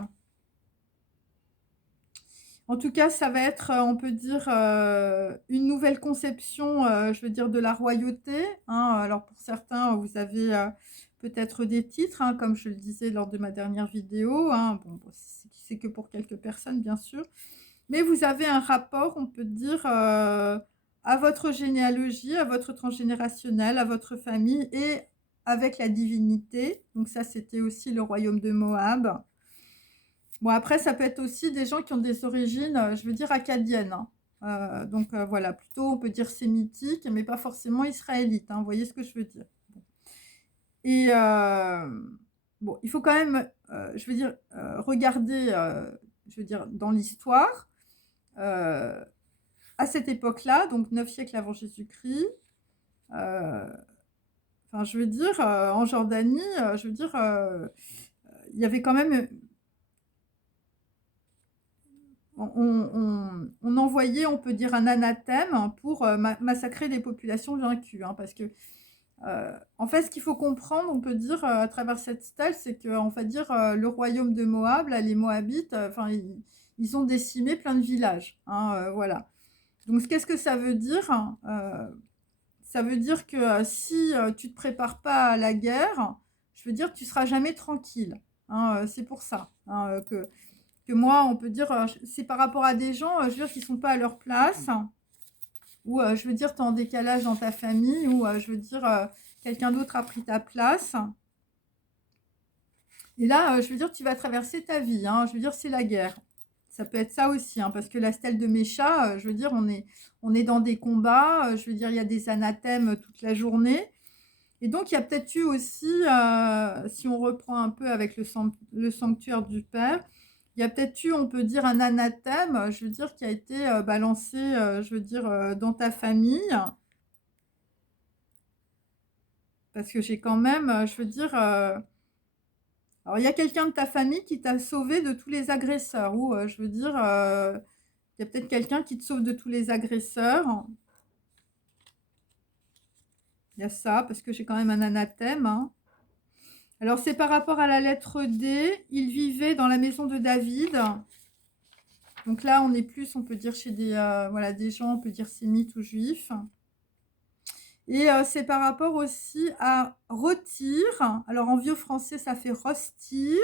En tout cas, ça va être, on peut dire, une nouvelle conception, je veux dire de la royauté, hein. Alors pour certains, vous avez, peut-être des titres, hein, comme je le disais lors de ma dernière vidéo, hein. Bon, c'est que pour quelques personnes, bien sûr. Mais vous avez un rapport, on peut dire, à votre généalogie, à votre transgénérationnel, à votre famille et avec la divinité. Donc ça, c'était aussi le royaume de Moab. Bon, après, ça peut être aussi des gens qui ont des origines, je veux dire acadiennes, hein. Donc voilà, plutôt on peut dire sémitique, mais pas forcément israélite, hein, vous voyez ce que je veux dire? Et bon, il faut quand même, je veux dire, regarder, je veux dire dans l'histoire, à cette époque-là, donc 9 siècles avant Jésus-Christ, enfin je veux dire, en Jordanie, je veux dire, il y avait quand même, on envoyait, on peut dire, un anathème pour massacrer les populations vaincues, hein, parce que, en fait, ce qu'il faut comprendre, on peut dire, à travers cette stèle, c'est qu'on va dire, le royaume de Moab, là, les Moabites, enfin, ils ont décimé plein de villages, hein, voilà. Donc, qu'est-ce que ça veut dire? Ça veut dire que si tu ne te prépares pas à la guerre, je veux dire, tu ne seras jamais tranquille, hein, c'est pour ça, hein, que moi, on peut dire, c'est par rapport à des gens, je veux dire, qui ne sont pas à leur place, ou je veux dire, tu es en décalage dans ta famille, ou je veux dire, quelqu'un d'autre a pris ta place. Et là, je veux dire, tu vas traverser ta vie, hein, je veux dire, c'est la guerre. Ça peut être ça aussi, hein, parce que la stèle de Mécha, je veux dire, on est dans des combats, je veux dire, il y a des anathèmes toute la journée. Et donc, il y a peut-être eu aussi, si on reprend un peu avec le sanctuaire du Père, il y a peut-être eu, on peut dire, un anathème, je veux dire, qui a été balancé, je veux dire, dans ta famille. Parce que j'ai quand même, je veux dire, alors il y a quelqu'un de ta famille qui t'a sauvé de tous les agresseurs, ou je veux dire, il y a peut-être quelqu'un qui te sauve de tous les agresseurs. Il y a ça, parce que j'ai quand même un anathème, hein. Alors c'est par rapport à la lettre D, il vivait dans la maison de David. Donc là, on est plus, on peut dire, chez des, voilà, des gens, on peut dire sémites ou juifs. Et c'est par rapport aussi à retire. Alors en vieux français, ça fait rostir.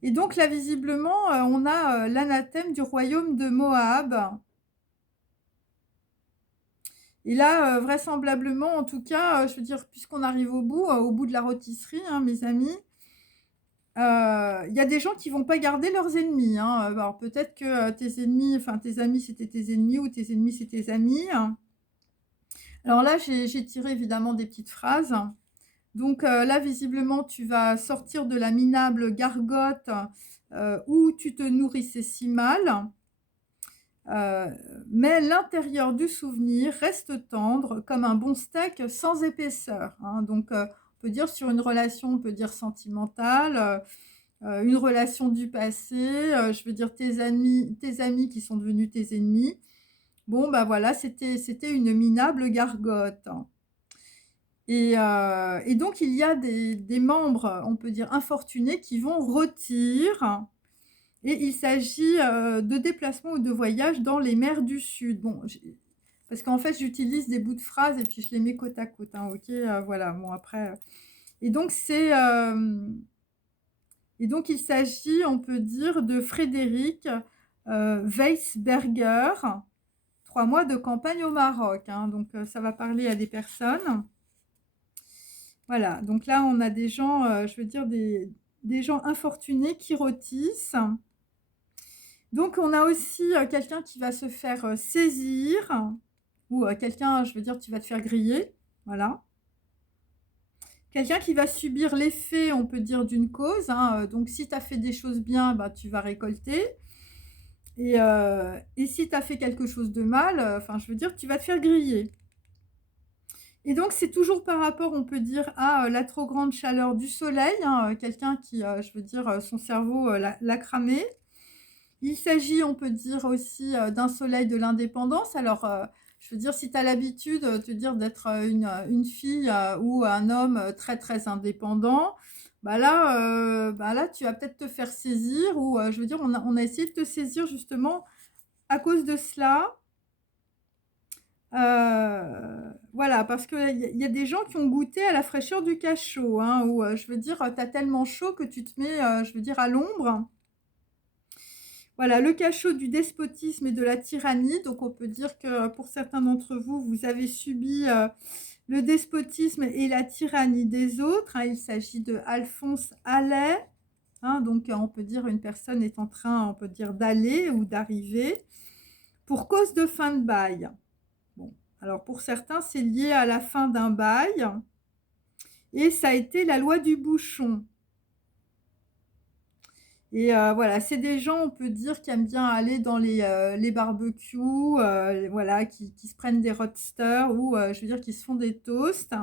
Et donc là, visiblement, on a l'anathème du royaume de Moab. Et là, vraisemblablement, en tout cas, je veux dire, puisqu'on arrive au bout de la rôtisserie, hein, mes amis, il y a des gens qui vont pas garder leurs ennemis, hein. Alors peut-être que tes ennemis, enfin tes amis, c'était tes ennemis, ou tes ennemis, c'est tes amis, hein. Alors là, j'ai tiré évidemment des petites phrases. Donc là, visiblement, tu vas sortir de la minable gargote où tu te nourrissais si mal. Mais l'intérieur du souvenir reste tendre comme un bon steak sans épaisseur, hein. Donc, on peut dire sur une relation, on peut dire sentimentale, une relation du passé, je veux dire tes amis qui sont devenus tes ennemis. Bon, bah voilà, c'était une minable gargote. Et donc, il y a des membres, on peut dire infortunés, qui vont rôtir. Et il s'agit de déplacements ou de voyages dans les mers du Sud. Bon, parce qu'en fait, j'utilise des bouts de phrases et puis je les mets côte à côte, hein, ok, voilà, bon, après. Et donc, et donc, il s'agit, on peut dire, de Frédéric Weisberger, 3 mois de campagne au Maroc, hein. Donc, ça va parler à des personnes. Voilà, donc là, on a des gens, je veux dire, des gens infortunés qui rôtissent. Donc, on a aussi quelqu'un qui va se faire saisir, ou quelqu'un, je veux dire, tu vas te faire griller, voilà. Quelqu'un qui va subir l'effet, on peut dire, d'une cause, hein. Donc, si tu as fait des choses bien, bah, tu vas récolter. Et si tu as fait quelque chose de mal, enfin, je veux dire, tu vas te faire griller. Et donc, c'est toujours par rapport, on peut dire, à la trop grande chaleur du soleil, hein, quelqu'un qui, je veux dire, son cerveau l'a cramé. Il s'agit, on peut dire aussi, d'un soleil de l'indépendance. Alors, je veux dire, si tu as l'habitude, te dire d'être une fille ou un homme très, très indépendant, bah là, tu vas peut-être te faire saisir ou je veux dire, on a essayé de te saisir justement à cause de cela. Voilà, parce qu'il y a des gens qui ont goûté à la fraîcheur du cachot, hein, où, je veux dire, tu as tellement chaud que tu te mets, je veux dire, à l'ombre. Voilà, le cachot du despotisme et de la tyrannie. Donc on peut dire que pour certains d'entre vous, vous avez subi, le despotisme et la tyrannie des autres, hein. Il s'agit de Alphonse Allais, hein, donc on peut dire une personne est en train, on peut dire, d'aller ou d'arriver pour cause de fin de bail. Bon, alors pour certains, c'est lié à la fin d'un bail et ça a été la loi du bouchon. Et voilà, c'est des gens, on peut dire, qui aiment bien aller dans les barbecues, voilà, qui se prennent des roadsters ou je veux dire, qui se font des toasts.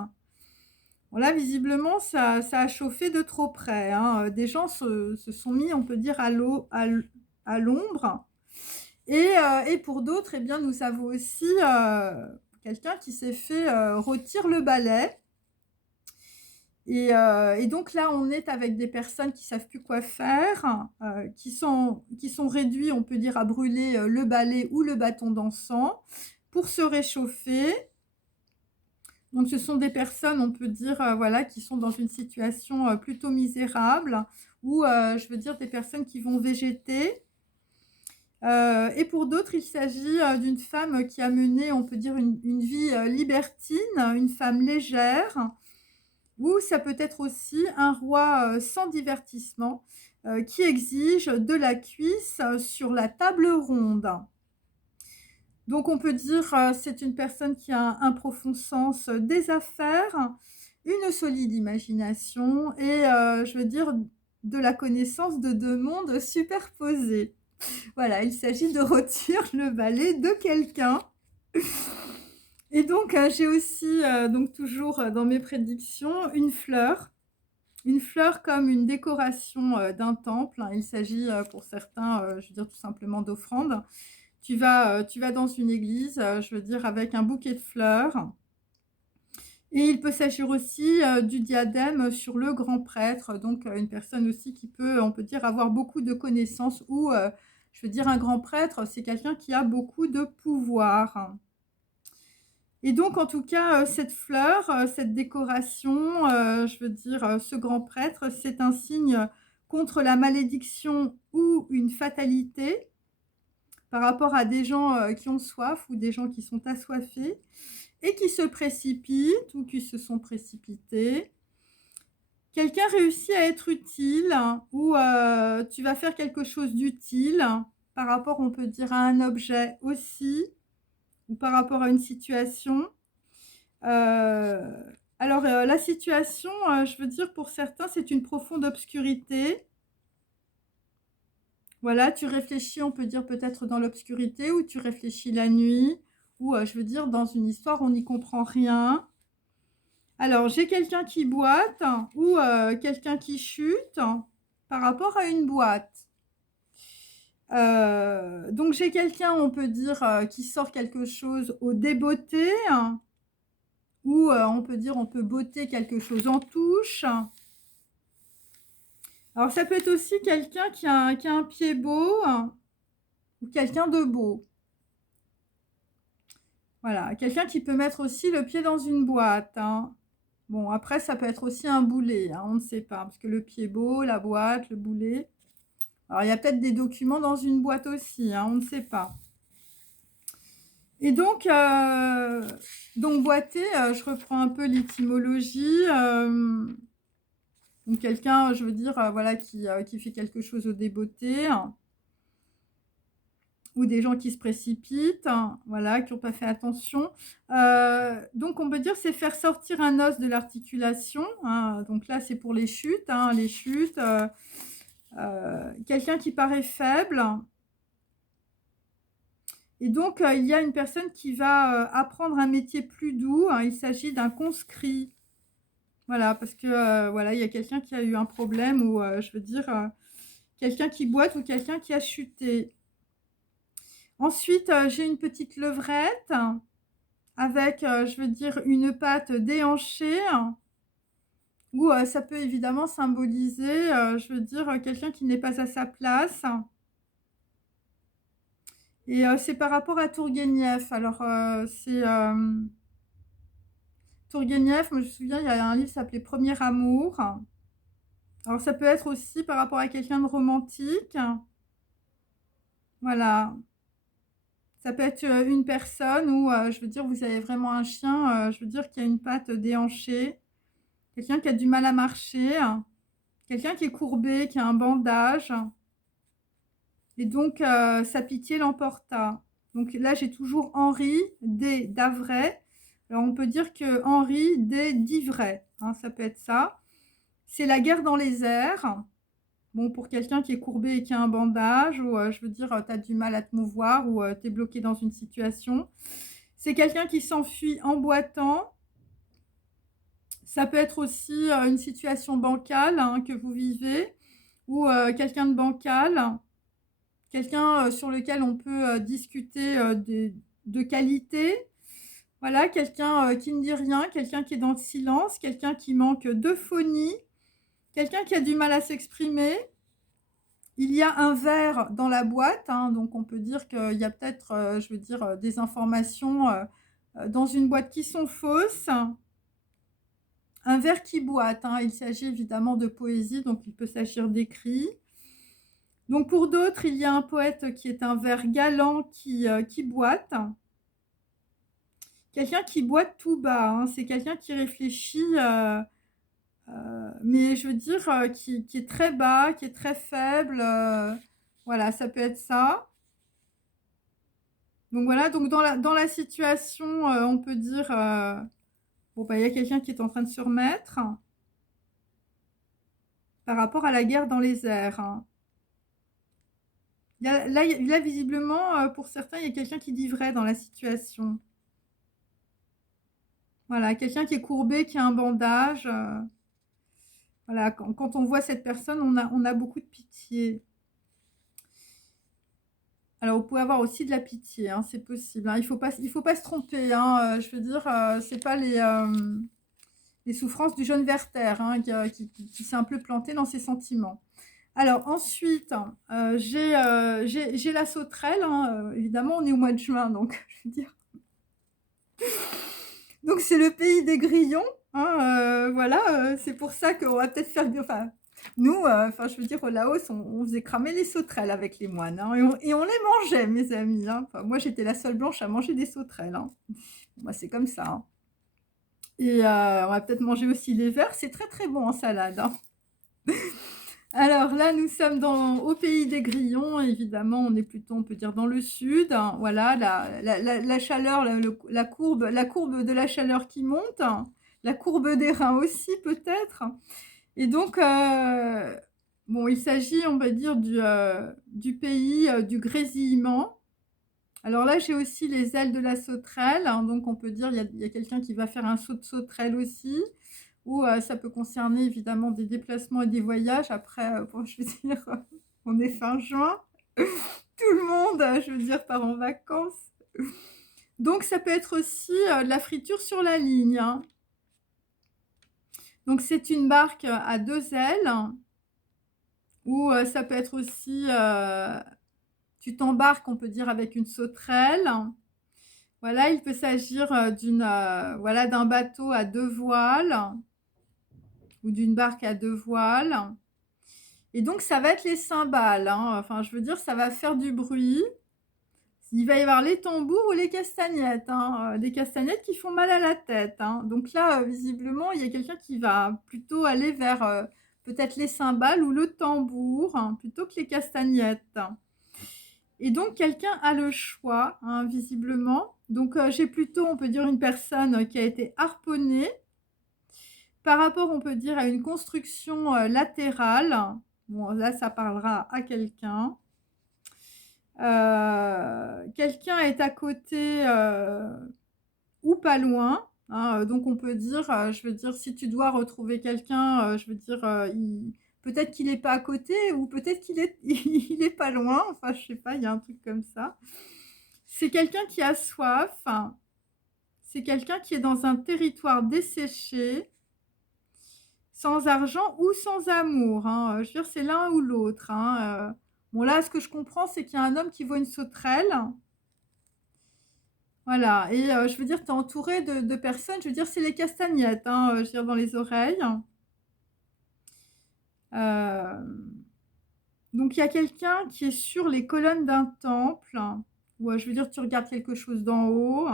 Bon là, visiblement, ça a chauffé de trop près, hein. Des gens se sont mis, on peut dire, à l'ombre. Et pour d'autres, eh bien, nous avons aussi quelqu'un qui s'est fait rôtir le balai. Et donc là, on est avec des personnes qui savent plus quoi faire, qui sont réduits, on peut dire, à brûler le balai ou le bâton d'encens pour se réchauffer. Donc ce sont des personnes, on peut dire, voilà, qui sont dans une situation plutôt misérable ou je veux dire des personnes qui vont végéter. Et pour d'autres, il s'agit d'une femme qui a mené, on peut dire, une vie libertine, une femme légère, ou ça peut être aussi un roi sans divertissement qui exige de la cuisse sur la table ronde. Donc on peut dire c'est une personne qui a un profond sens des affaires, une solide imagination et je veux dire de la connaissance de deux mondes superposés. Voilà, il s'agit de rôtir le balai de quelqu'un. Et donc j'ai aussi donc toujours dans mes prédictions une fleur comme une décoration d'un temple, hein. Il s'agit pour certains, je veux dire tout simplement d'offrandes. Tu vas dans une église, je veux dire avec un bouquet de fleurs. Et il peut s'agir aussi du diadème sur le grand prêtre, donc une personne aussi qui peut, on peut dire, avoir beaucoup de connaissances ou, je veux dire, un grand prêtre, c'est quelqu'un qui a beaucoup de pouvoir. Et donc, en tout cas, cette fleur, cette décoration, je veux dire, ce grand prêtre, c'est un signe contre la malédiction ou une fatalité par rapport à des gens qui ont soif ou des gens qui sont assoiffés et qui se précipitent ou qui se sont précipités. Quelqu'un réussit à être utile ou tu vas faire quelque chose d'utile par rapport, on peut dire, à un objet aussi ou par rapport à une situation. Alors, la situation, je veux dire, pour certains, c'est une profonde obscurité. Voilà, tu réfléchis, on peut dire peut-être dans l'obscurité, ou tu réfléchis la nuit, ou je veux dire, dans une histoire, on n'y comprend rien. Alors, j'ai quelqu'un qui boite, ou quelqu'un qui chute par rapport à une boîte. Donc, j'ai quelqu'un, on peut dire, qui sort quelque chose au débeauté, ou on peut dire, on peut botter quelque chose en touche. Alors, ça peut être aussi quelqu'un qui a un pied beau ou quelqu'un de beau. Voilà, quelqu'un qui peut mettre aussi le pied dans une boîte, hein. Bon, après, ça peut être aussi un boulet, hein, on ne sait pas, parce que le pied beau, la boîte, le boulet. Alors, il y a peut-être des documents dans une boîte aussi, hein, on ne sait pas. Et donc boiter, je reprends un peu l'étymologie. Donc quelqu'un, je veux dire, voilà, qui fait quelque chose au débeauté, ou des gens qui se précipitent, voilà, qui n'ont pas fait attention. Donc on peut dire c'est faire sortir un os de l'articulation, hein. Donc là, c'est pour les chutes, hein, les chutes. Quelqu'un qui paraît faible. Et donc, il y a une personne qui va apprendre un métier plus doux, hein. Il s'agit d'un conscrit. Voilà, parce que voilà, il y a quelqu'un qui a eu un problème ou je veux dire, quelqu'un qui boite ou quelqu'un qui a chuté. Ensuite, j'ai une petite levrette avec, je veux dire, une patte déhanchée ou ça peut évidemment symboliser, je veux dire, quelqu'un qui n'est pas à sa place. Et c'est par rapport à Tourguenieff. Alors, Tourguenieff, moi je me souviens, il y a un livre qui s'appelait Premier amour. Alors ça peut être aussi par rapport à quelqu'un de romantique. Voilà. Ça peut être, une personne où, je veux dire, vous avez vraiment un chien, je veux dire, qui a une patte déhanchée, quelqu'un qui a du mal à marcher, quelqu'un qui est courbé, qui a un bandage et donc sa pitié l'emporta. Donc là, j'ai toujours Henri d'Avray. Alors on peut dire que Henri d'Ivray, hein, ça peut être ça. C'est la guerre dans les airs. Bon, pour quelqu'un qui est courbé et qui a un bandage, ou je veux dire, tu as du mal à te mouvoir, ou tu es bloqué dans une situation. C'est quelqu'un qui s'enfuit en boitant. Ça peut être aussi une situation bancale, hein, que vous vivez, ou quelqu'un de bancal, quelqu'un sur lequel on peut discuter de qualité. Voilà, quelqu'un qui ne dit rien, quelqu'un qui est dans le silence, quelqu'un qui manque d'euphonie, quelqu'un qui a du mal à s'exprimer. Il y a un verre dans la boîte, hein, donc on peut dire qu'il y a peut-être, je veux dire, des informations dans une boîte qui sont fausses. Un verre qui boite, hein, il s'agit évidemment de poésie, donc il peut s'agir d'écrit. Donc pour d'autres, il y a un poète qui est un verre galant qui boite. Quelqu'un qui boite tout bas, hein, c'est quelqu'un qui réfléchit, mais je veux dire, qui est très bas, qui est très faible. Voilà, ça peut être ça. Donc voilà, donc dans la situation, on peut dire, bon, bah, il y a quelqu'un qui est en train de se remettre par rapport à la guerre dans les airs, hein. Là, visiblement, pour certains, il y a quelqu'un qui dit vrai dans la situation. Voilà, quelqu'un qui est courbé, qui a un bandage. Voilà, quand on voit cette personne, on a beaucoup de pitié. Alors, vous pouvez avoir aussi de la pitié, hein, c'est possible, hein. Il faut pas se tromper, hein, je veux dire, c'est pas les souffrances du jeune Werther, hein, qui s'est un peu planté dans ses sentiments. Alors ensuite, j'ai la sauterelle, hein, évidemment, on est au mois de juin, donc je veux dire. Donc c'est le pays des grillons, hein, voilà, c'est pour ça qu'on va peut-être faire, enfin, nous, enfin, je veux dire, au Laos, on faisait cramer les sauterelles avec les moines, hein, et on les mangeait, mes amis, hein. Enfin, moi, j'étais la seule blanche à manger des sauterelles, hein. Moi, c'est comme ça, hein. Et on va peut-être manger aussi les vers, c'est très très bon en salade, hein. Alors là, nous sommes au pays des grillons, évidemment, on est plutôt, on peut dire, dans le sud, hein. Voilà, la chaleur, la courbe de la chaleur qui monte, hein. La courbe des reins aussi, peut-être. Et donc, bon, il s'agit, on va dire, du pays du grésillement. Alors là, j'ai aussi les ailes de la sauterelle, hein, donc on peut dire, il y a quelqu'un qui va faire un saut de sauterelle aussi. Ou ça peut concerner évidemment des déplacements et des voyages. Après, bon, je veux dire, on est fin juin, tout le monde, je veux dire, part en vacances. Donc ça peut être aussi de la friture sur la ligne, hein. Donc c'est une barque à 2 ailes, ou ça peut être aussi, tu t'embarques, on peut dire, avec une sauterelle. Voilà, il peut s'agir voilà, d'un bateau à 2 voiles ou d'une barque à 2 voiles. Et donc, ça va être les cymbales, hein. Enfin, je veux dire, ça va faire du bruit. Il va y avoir les tambours ou les castagnettes, hein, des castagnettes qui font mal à la tête, hein. Donc là, visiblement, il y a quelqu'un qui va plutôt aller vers peut-être les cymbales ou le tambour, hein, plutôt que les castagnettes. Et donc, quelqu'un a le choix, hein, visiblement. Donc, j'ai plutôt, on peut dire, une personne qui a été harponnée par rapport, on peut dire, à une construction latérale. Bon, là, ça parlera à quelqu'un. Quelqu'un est à côté ou pas loin, hein, donc on peut dire, je veux dire, si tu dois retrouver quelqu'un, je veux dire, peut-être qu'il n'est pas à côté ou peut-être qu'il est, il est pas loin. Enfin, je sais pas, il y a un truc comme ça. C'est quelqu'un qui a soif, hein. C'est quelqu'un qui est dans un territoire desséché. sans argent ou sans amour, hein, je veux dire, c'est l'un ou l'autre, hein, Bon là, ce que je comprends, c'est qu'il y a un homme qui voit une sauterelle, voilà et je veux dire, tu es entouré de personnes, je veux dire, c'est les castagnettes, hein, je veux dire, dans les oreilles. Hem, donc il y a quelqu'un qui est sur les colonnes d'un temple, ou je veux dire, tu regardes quelque chose d'en haut,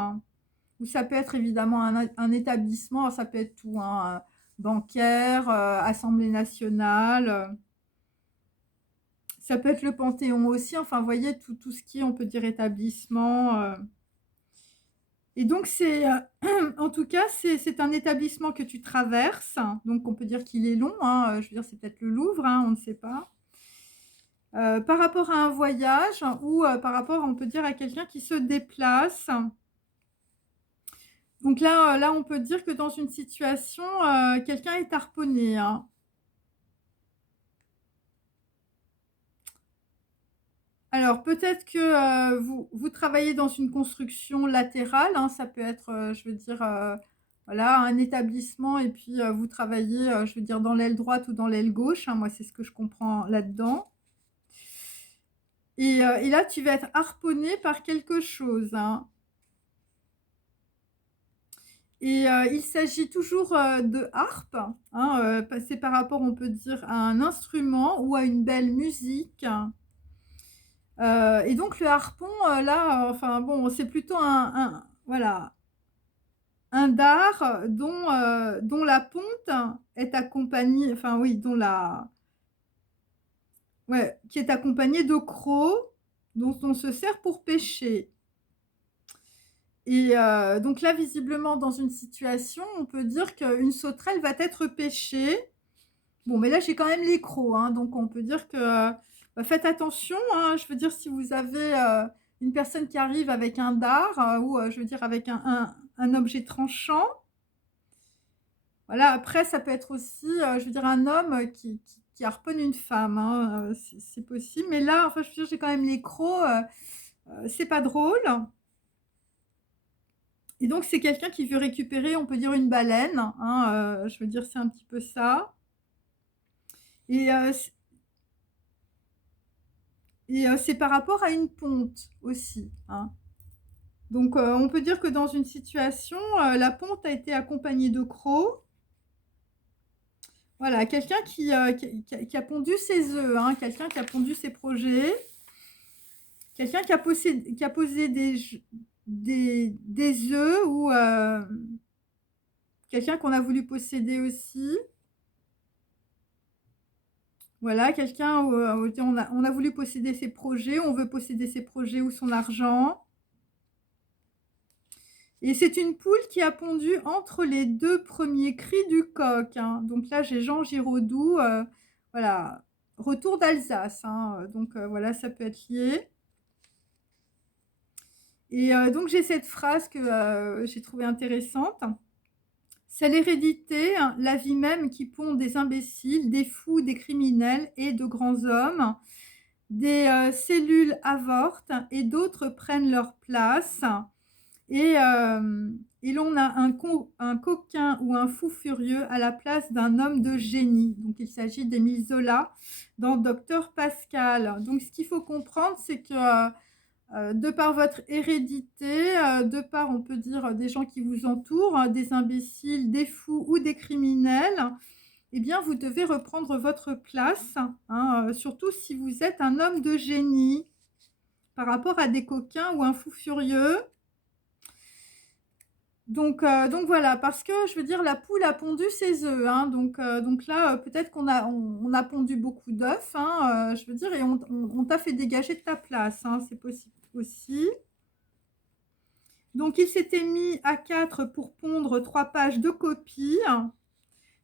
ou ça peut être évidemment un établissement, ça peut être tout, hein, bancaire, assemblée nationale, ça peut être le Panthéon aussi, enfin, vous voyez, tout ce qui est, on peut dire, établissement, et donc c'est, en tout cas, c'est un établissement que tu traverses, donc on peut dire qu'il est long, hein, je veux dire, c'est peut-être le Louvre, hein, on ne sait pas. Par rapport à un voyage ou, par rapport, on peut dire, à quelqu'un qui se déplace. Donc là, là, on peut dire que dans une situation, quelqu'un est harponné, hein. Alors peut-être que, vous travaillez dans une construction latérale, hein, ça peut être, je veux dire, voilà, un établissement et puis, vous travaillez, je veux dire dans l'aile droite ou dans l'aile gauche, hein, moi c'est ce que je comprends là-dedans et là tu vas être harponné par quelque chose, hein et il s'agit toujours, de harpe, hein, c'est par rapport, on peut dire, à un instrument ou à une belle musique. Et donc le harpon, là, enfin bon, c'est plutôt un voilà, un dard dont la ponte est accompagnée enfin oui, dont la ouais, qui est accompagnée de crocs dont on se sert pour pêcher et donc là, visiblement, dans une situation, on peut dire qu'une sauterelle va être pêchée. Bon, mais là, j'ai quand même les crocs, hein, donc on peut dire que, bah, faites attention, hein. Je veux dire, si vous avez, une personne qui arrive avec un dard, ou, je veux dire avec un objet tranchant. Voilà, après ça peut être aussi, je veux dire un homme, qui harponne une femme, hein, c'est possible. Mais là, enfin, je veux dire, j'ai quand même les crocs, c'est pas drôle et donc c'est quelqu'un qui veut récupérer, on peut dire une baleine, hein, je veux dire, c'est un petit peu ça et c'est par rapport à une ponte aussi, hein. Donc on peut dire que dans une situation, la ponte a été accompagnée de crocs. Voilà, quelqu'un qui a pondu ses œufs, hein, quelqu'un qui a pondu ses projets, quelqu'un qui a posé des œufs ou quelqu'un qu'on a voulu posséder aussi. Voilà, quelqu'un où, on a voulu posséder ses projets, on veut posséder ses projets ou son argent. Et c'est une poule qui a pondu entre les 2 premiers cris du coq, hein. Donc là, j'ai Jean Giraudoux, voilà, retour d'Alsace, hein, donc voilà, ça peut être lié. Et donc j'ai cette phrase que, j'ai trouvée intéressante. C'est l'hérédité, hein, la vie même qui pond des imbéciles, des fous, des criminels et de grands hommes. Des, cellules avortent et d'autres prennent leur place. Et l'on a un coquin ou un fou furieux à la place d'un homme de génie. Donc il s'agit d'Émile Zola dans Docteur Pascal. Donc ce qu'il faut comprendre, c'est que, de par votre hérédité, de par, on peut dire, des gens qui vous entourent, hein, des imbéciles, des fous ou des criminels, eh bien vous devez reprendre votre place, hein, surtout si vous êtes un homme de génie, par rapport à des coquins ou un fou furieux. Donc voilà, parce que je veux dire la poule a pondu ses œufs, hein, donc là, peut-être qu'on a pondu beaucoup d'œufs, hein, je veux dire et on t'a fait dégager de ta place, hein, c'est possible aussi. Donc il s'était mis à 4 pour pondre 3 pages de copie.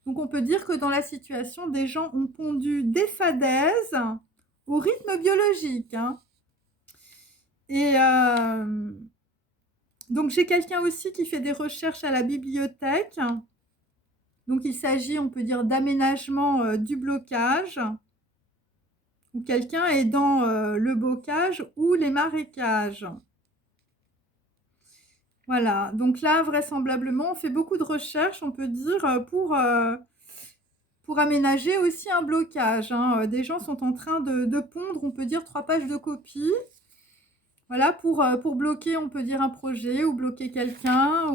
Donc on peut dire que dans la situation, des gens ont pondu des fadaises au rythme biologique, hein et donc j'ai quelqu'un aussi qui fait des recherches à la bibliothèque. Donc il s'agit, on peut dire, d'aménagement, du blocage, où quelqu'un est dans, le bocage ou les marécages. Voilà, donc là, vraisemblablement, on fait beaucoup de recherches, on peut dire, pour, pour aménager aussi un blocage, hein. Des gens sont en train de pondre, on peut dire 3 pages de copie, voilà, pour bloquer, on peut dire un projet ou bloquer quelqu'un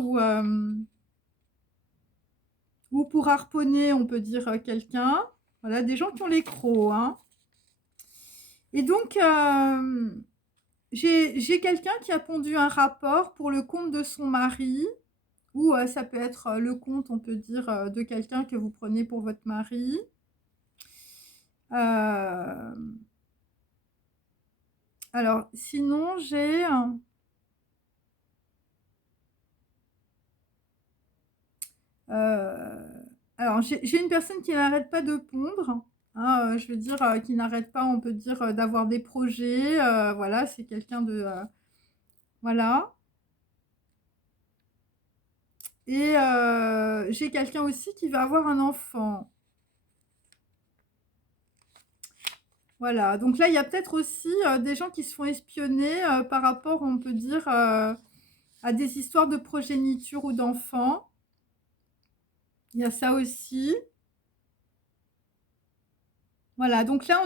ou pour harponner, on peut dire, quelqu'un. Voilà, des gens qui ont les crocs, hein. Et donc, j'ai quelqu'un qui a pondu un rapport pour le compte de son mari ou, ça peut être, le compte, on peut dire, de quelqu'un que vous prenez pour votre mari. Hem, alors sinon j'ai alors j'ai une personne qui n'arrête pas de pondre, hein, je veux dire, qui n'arrête pas, on peut dire, d'avoir des projets, voilà, c'est quelqu'un de, voilà. Et j'ai quelqu'un aussi qui va avoir un enfant. Voilà, donc là, il y a peut-être aussi, des gens qui se font espionner, par rapport, on peut dire, à des histoires de progéniture ou d'enfants. Il y a ça aussi. Voilà, donc là,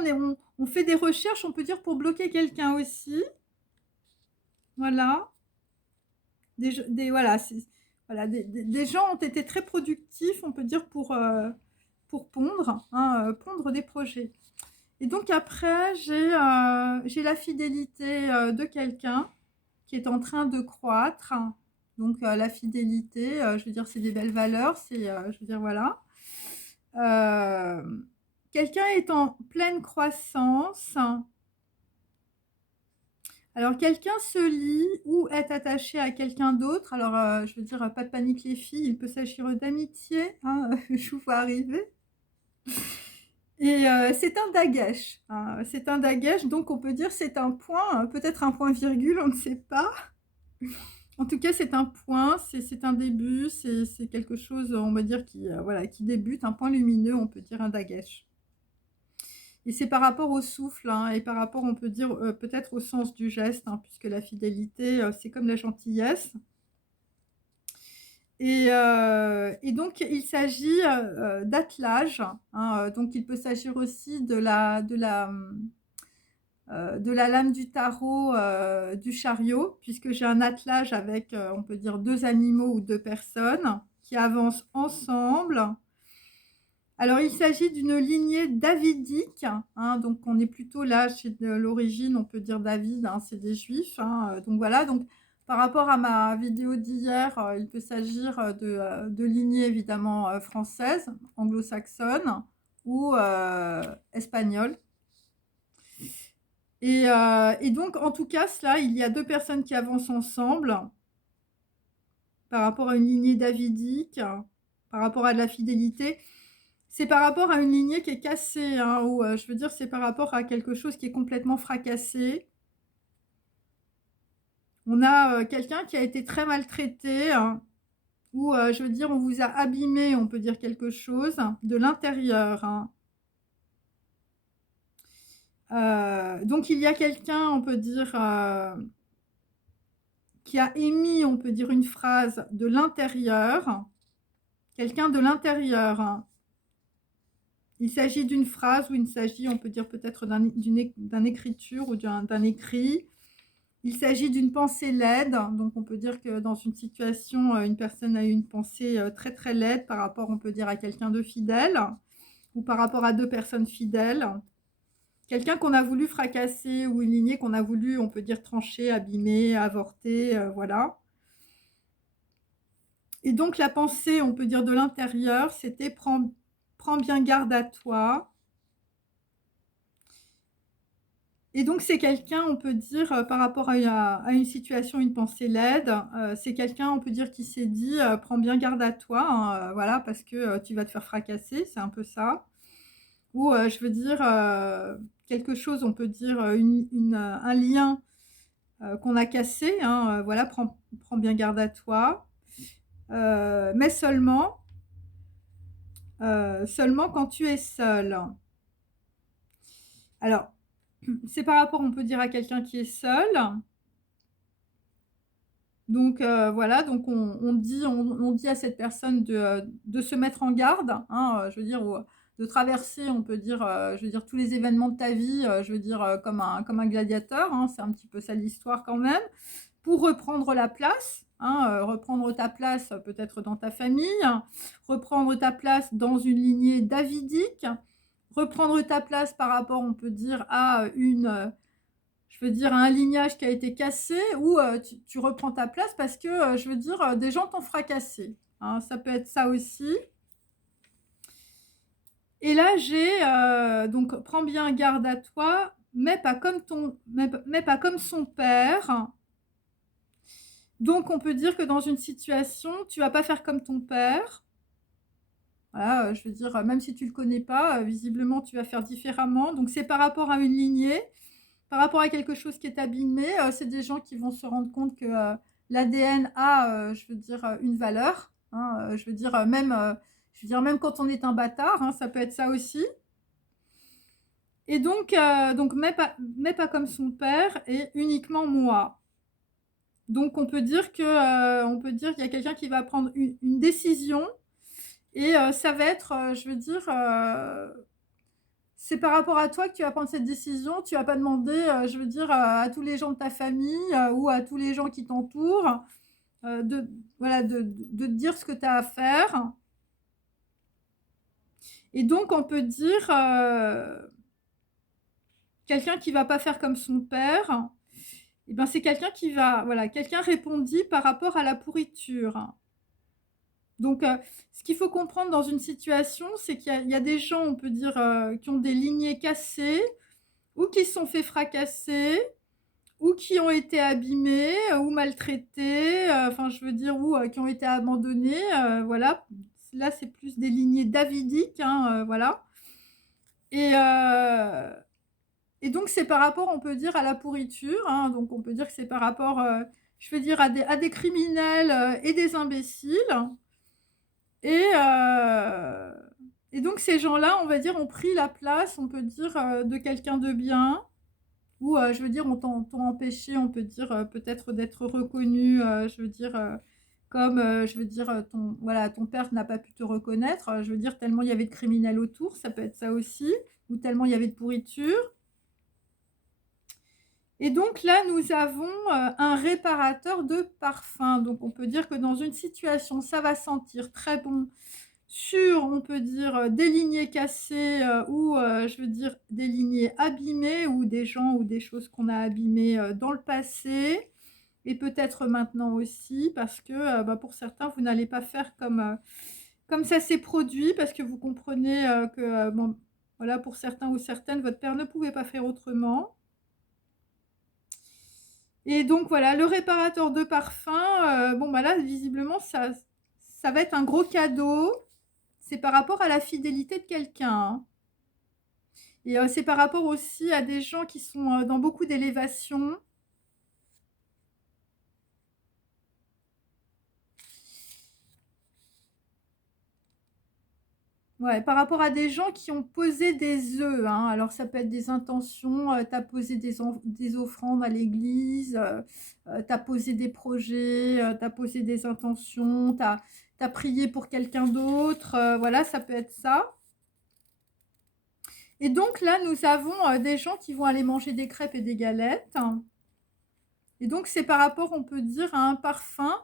on fait des recherches, on peut dire, pour bloquer quelqu'un aussi. Voilà. Des voilà, voilà, des gens ont été très productifs, on peut dire, pour pondre, hein, pondre des projets. Et donc après, j'ai la fidélité, de quelqu'un qui est en train de croître. Donc la fidélité, je veux dire, c'est des belles valeurs, je veux dire, voilà. Quelqu'un est en pleine croissance. Alors quelqu'un se lie ou est attaché à quelqu'un d'autre. Alors, je veux dire, pas de panique les filles, il peut s'agir d'amitié, hein, je vous vois arriver. Et c'est un dagesh, hein, c'est un dagesh, donc on peut dire c'est un point, peut-être un point virgule, on ne sait pas. En tout cas, c'est un point, c'est un début, c'est quelque chose, on va dire, voilà, qui débute, un point lumineux, on peut dire un dagesh. Et c'est par rapport au souffle, hein, et par rapport, on peut dire, peut-être au sens du geste, hein, puisque la fidélité, c'est comme la gentillesse. Et donc il s'agit, d'attelage, hein, donc il peut s'agir aussi de la lame du tarot, du chariot, puisque j'ai un attelage avec, on peut dire 2 animaux ou 2 personnes qui avancent ensemble. Alors il s'agit d'une lignée davidique, hein, donc on est plutôt là chez de l'origine, on peut dire David, hein, c'est des juifs, hein, donc voilà, donc par rapport à ma vidéo d'hier, il peut s'agir, de lignée évidemment, française, anglo-saxonne ou, espagnole. Et donc en tout cas, là, il y a 2 personnes qui avancent ensemble par rapport à une lignée davidique, par rapport à de la fidélité. C'est par rapport à une lignée qui est cassée, hein, ou je veux dire, c'est par rapport à quelque chose qui est complètement fracassé. On a, quelqu'un qui a été très maltraité, hein, ou je veux dire, on vous a abîmé, on peut dire quelque chose, de l'intérieur, hein. Donc il y a quelqu'un, on peut dire, qui a émis, on peut dire, une phrase de l'intérieur, quelqu'un de l'intérieur, hein. Il s'agit d'une phrase ou il s'agit, on peut dire, peut-être d'un écriture ou d'un écrit. Il s'agit d'une pensée laide, donc on peut dire que dans une situation, une personne a eu une pensée, très, très laide par rapport, on peut dire, à quelqu'un de fidèle ou par rapport à 2 personnes fidèles. Quelqu'un qu'on a voulu fracasser ou une lignée qu'on a voulu, on peut dire, trancher, abîmer, avorter, voilà. Et donc la pensée, on peut dire, de l'intérieur, c'était: «Prends bien garde à toi». Et donc c'est quelqu'un, on peut dire, par rapport à une situation, une pensée laide, c'est quelqu'un, on peut dire, qui s'est dit: «Prends bien garde à toi, hein, voilà, parce que, tu vas te faire fracasser», c'est un peu ça. Ou, je veux dire, quelque chose, on peut dire, un lien, qu'on a cassé, hein, voilà, prends bien garde à toi, mais seulement quand tu es seul. Alors, c'est par rapport, on peut dire, à quelqu'un qui est seul. Donc voilà, donc on dit à cette personne de se mettre en garde, hein, je veux dire, ou de traverser, on peut dire, je veux dire, tous les événements de ta vie, je veux dire, comme un gladiateur, hein, c'est un petit peu ça l'histoire quand même, pour reprendre la place, hein, reprendre ta place peut-être dans ta famille, reprendre ta place dans une lignée davidique, reprendre ta place par rapport, on peut dire, à je veux dire, à un lignage qui a été cassé, ou tu reprends ta place parce que, je veux dire, des gens t'ont fracassé, hein, ça peut être ça aussi. Et là, donc prends bien garde à toi, mais pas comme son père. Donc on peut dire que dans une situation, tu vas pas faire comme ton père. Voilà, je veux dire, même si tu le connais pas, visiblement tu vas faire différemment. Donc c'est par rapport à une lignée, par rapport à quelque chose qui est abîmé, c'est des gens qui vont se rendre compte que, l'ADN a, je veux dire, une valeur, hein, je veux dire même quand on est un bâtard, hein, ça peut être ça aussi. Et donc mais pas comme son père et uniquement moi. Donc on peut dire qu'il y a quelqu'un qui va prendre une décision et ça va être, je veux dire, c'est par rapport à toi que tu vas prendre cette décision. Tu vas pas demander, je veux dire, à tous les gens de ta famille, ou à tous les gens qui t'entourent, de voilà, de te dire ce que tu as à faire. Et donc on peut dire, quelqu'un qui va pas faire comme son père, et ben, c'est quelqu'un qui va voilà, quelqu'un répondit par rapport à la pourriture. Donc, ce qu'il faut comprendre dans une situation, c'est qu'il y a des gens, on peut dire, qui ont des lignées cassées, ou qui se sont fait fracasser, ou qui ont été abîmés, ou maltraités, enfin, je veux dire, ou qui ont été abandonnés, voilà. Là, c'est plus des lignées davidiques, hein, voilà. Et et donc c'est par rapport, on peut dire, à la pourriture, hein, donc on peut dire que c'est par rapport, je veux dire, à des criminels, et des imbéciles. Et, et donc ces gens-là, on va dire, ont pris la place, on peut dire, de quelqu'un de bien, ou je veux dire, t'ont empêché, on peut dire, peut-être d'être reconnu, je veux dire, comme, je veux dire, voilà, ton père n'a pas pu te reconnaître, je veux dire, tellement il y avait de criminels autour, ça peut être ça aussi, ou tellement il y avait de pourriture. Et donc là, nous avons un réparateur de parfum. Donc on peut dire que dans une situation, ça va sentir très bon sur, on peut dire, des lignées cassées, ou je veux dire des lignées abîmées, ou des gens ou des choses qu'on a abîmées dans le passé, et peut-être maintenant aussi, parce que bah, pour certains, vous n'allez pas faire comme ça s'est produit, parce que vous comprenez que, bon, voilà, pour certains ou certaines, votre père ne pouvait pas faire autrement. Et donc voilà, le réparateur de parfum, bon bah là, visiblement, ça va être un gros cadeau. C'est par rapport à la fidélité de quelqu'un, hein. Et c'est par rapport aussi à des gens qui sont dans beaucoup d'élévation. Ouais, par rapport à des gens qui ont posé des œufs, hein. Alors ça peut être des intentions, tu as posé des offrandes à l'église, tu as posé des projets, tu as posé des intentions, tu as prié pour quelqu'un d'autre, voilà, ça peut être ça. Et donc là, nous avons des gens qui vont aller manger des crêpes et des galettes. Et donc c'est par rapport, on peut dire, à un parfum.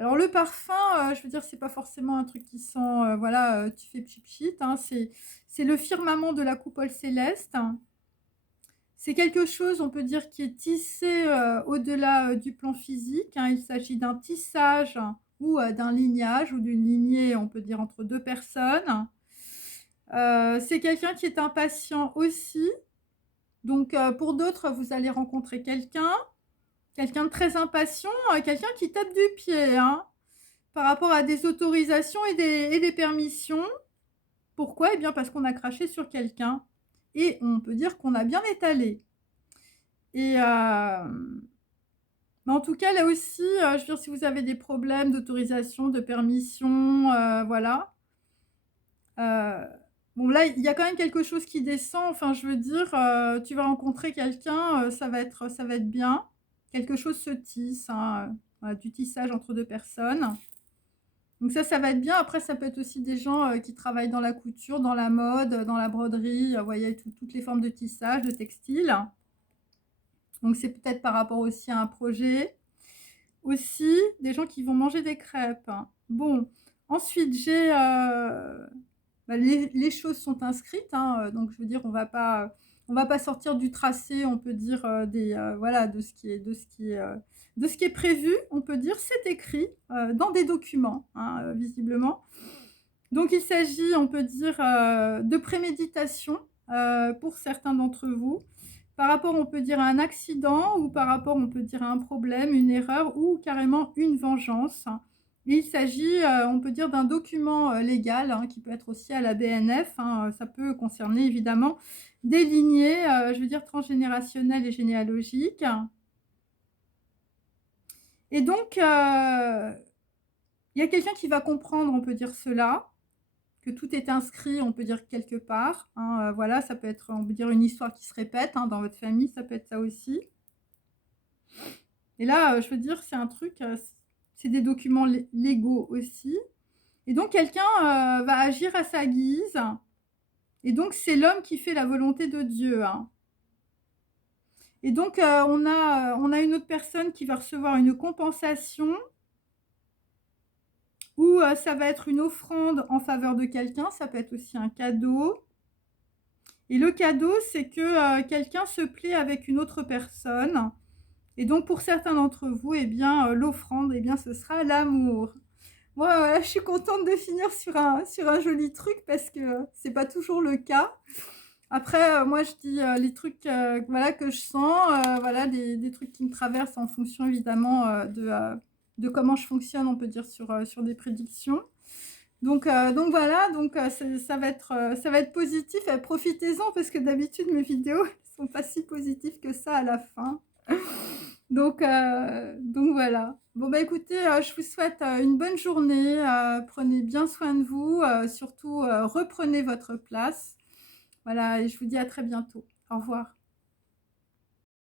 Alors le parfum, je veux dire, c'est pas forcément un truc qui sent, voilà, tu fais pchit, hein, c'est le firmament de la coupole céleste. C'est quelque chose, on peut dire, qui est tissé au-delà du plan physique, hein. Il s'agit d'un tissage, ou d'un lignage, ou d'une lignée, on peut dire, entre deux personnes. C'est quelqu'un qui est impatient aussi. Donc pour d'autres, vous allez rencontrer quelqu'un de très impatient, quelqu'un qui tape du pied, hein, par rapport à des autorisations et des permissions. Pourquoi? Eh bien parce qu'on a craché sur quelqu'un, et on peut dire qu'on a bien étalé. Et mais en tout cas, là aussi, je veux dire, si vous avez des problèmes d'autorisation, de permission, voilà. Bon là, il y a quand même quelque chose qui descend, enfin je veux dire, tu vas rencontrer quelqu'un, ça va être bien. Quelque chose se tisse, hein, voilà, du tissage entre deux personnes. Donc ça va être bien. Après, ça peut être aussi des gens, qui travaillent dans la couture, dans la mode, dans la broderie, vous voyez, toutes les formes de tissage, de textile. Donc c'est peut-être par rapport aussi à un projet. Aussi, des gens qui vont manger des crêpes. Bon, ensuite, j'ai, bah, les choses sont inscrites, hein, donc je veux dire, on va pas sortir du tracé, on peut dire, voilà, de ce qui est prévu, on peut dire. C'est écrit, dans des documents, hein, visiblement. Donc il s'agit, on peut dire, de préméditation, pour certains d'entre vous, par rapport, on peut dire, à un accident ou par rapport, on peut dire, à un problème, une erreur ou carrément une vengeance. Et il s'agit, on peut dire, d'un document, légal, hein, qui peut être aussi à la BNF, hein, ça peut concerner évidemment des lignées, je veux dire transgénérationnelles et généalogiques. Et donc, il y a quelqu'un qui va comprendre, on peut dire cela, que tout est inscrit, on peut dire quelque part, hein, voilà, ça peut être, on peut dire, une histoire qui se répète, hein, dans votre famille, ça peut être ça aussi. Et là, je veux dire, c'est un truc, c'est des documents légaux aussi. Et donc quelqu'un, va agir à sa guise. Et donc c'est l'homme qui fait la volonté de Dieu, hein. Et donc, on a une autre personne qui va recevoir une compensation ou, ça va être une offrande en faveur de quelqu'un, ça peut être aussi un cadeau. Et le cadeau, c'est que, quelqu'un se plaît avec une autre personne. Et donc pour certains d'entre vous, eh bien, l'offrande, eh bien, ce sera l'amour. Bon, voilà, je suis contente de finir sur un joli truc parce que c'est pas toujours le cas. Après, moi, je dis les trucs, voilà, que je sens, voilà, des trucs qui me traversent en fonction évidemment, de comment je fonctionne, on peut dire, sur des prédictions. Donc voilà, donc ça va être positif. Profitez-en parce que d'habitude, mes vidéos ne sont pas si positives que ça à la fin. Donc voilà. Bon, bah écoutez, je vous souhaite une bonne journée. Prenez bien soin de vous. Surtout, reprenez votre place. Voilà, et je vous dis à très bientôt. Au revoir.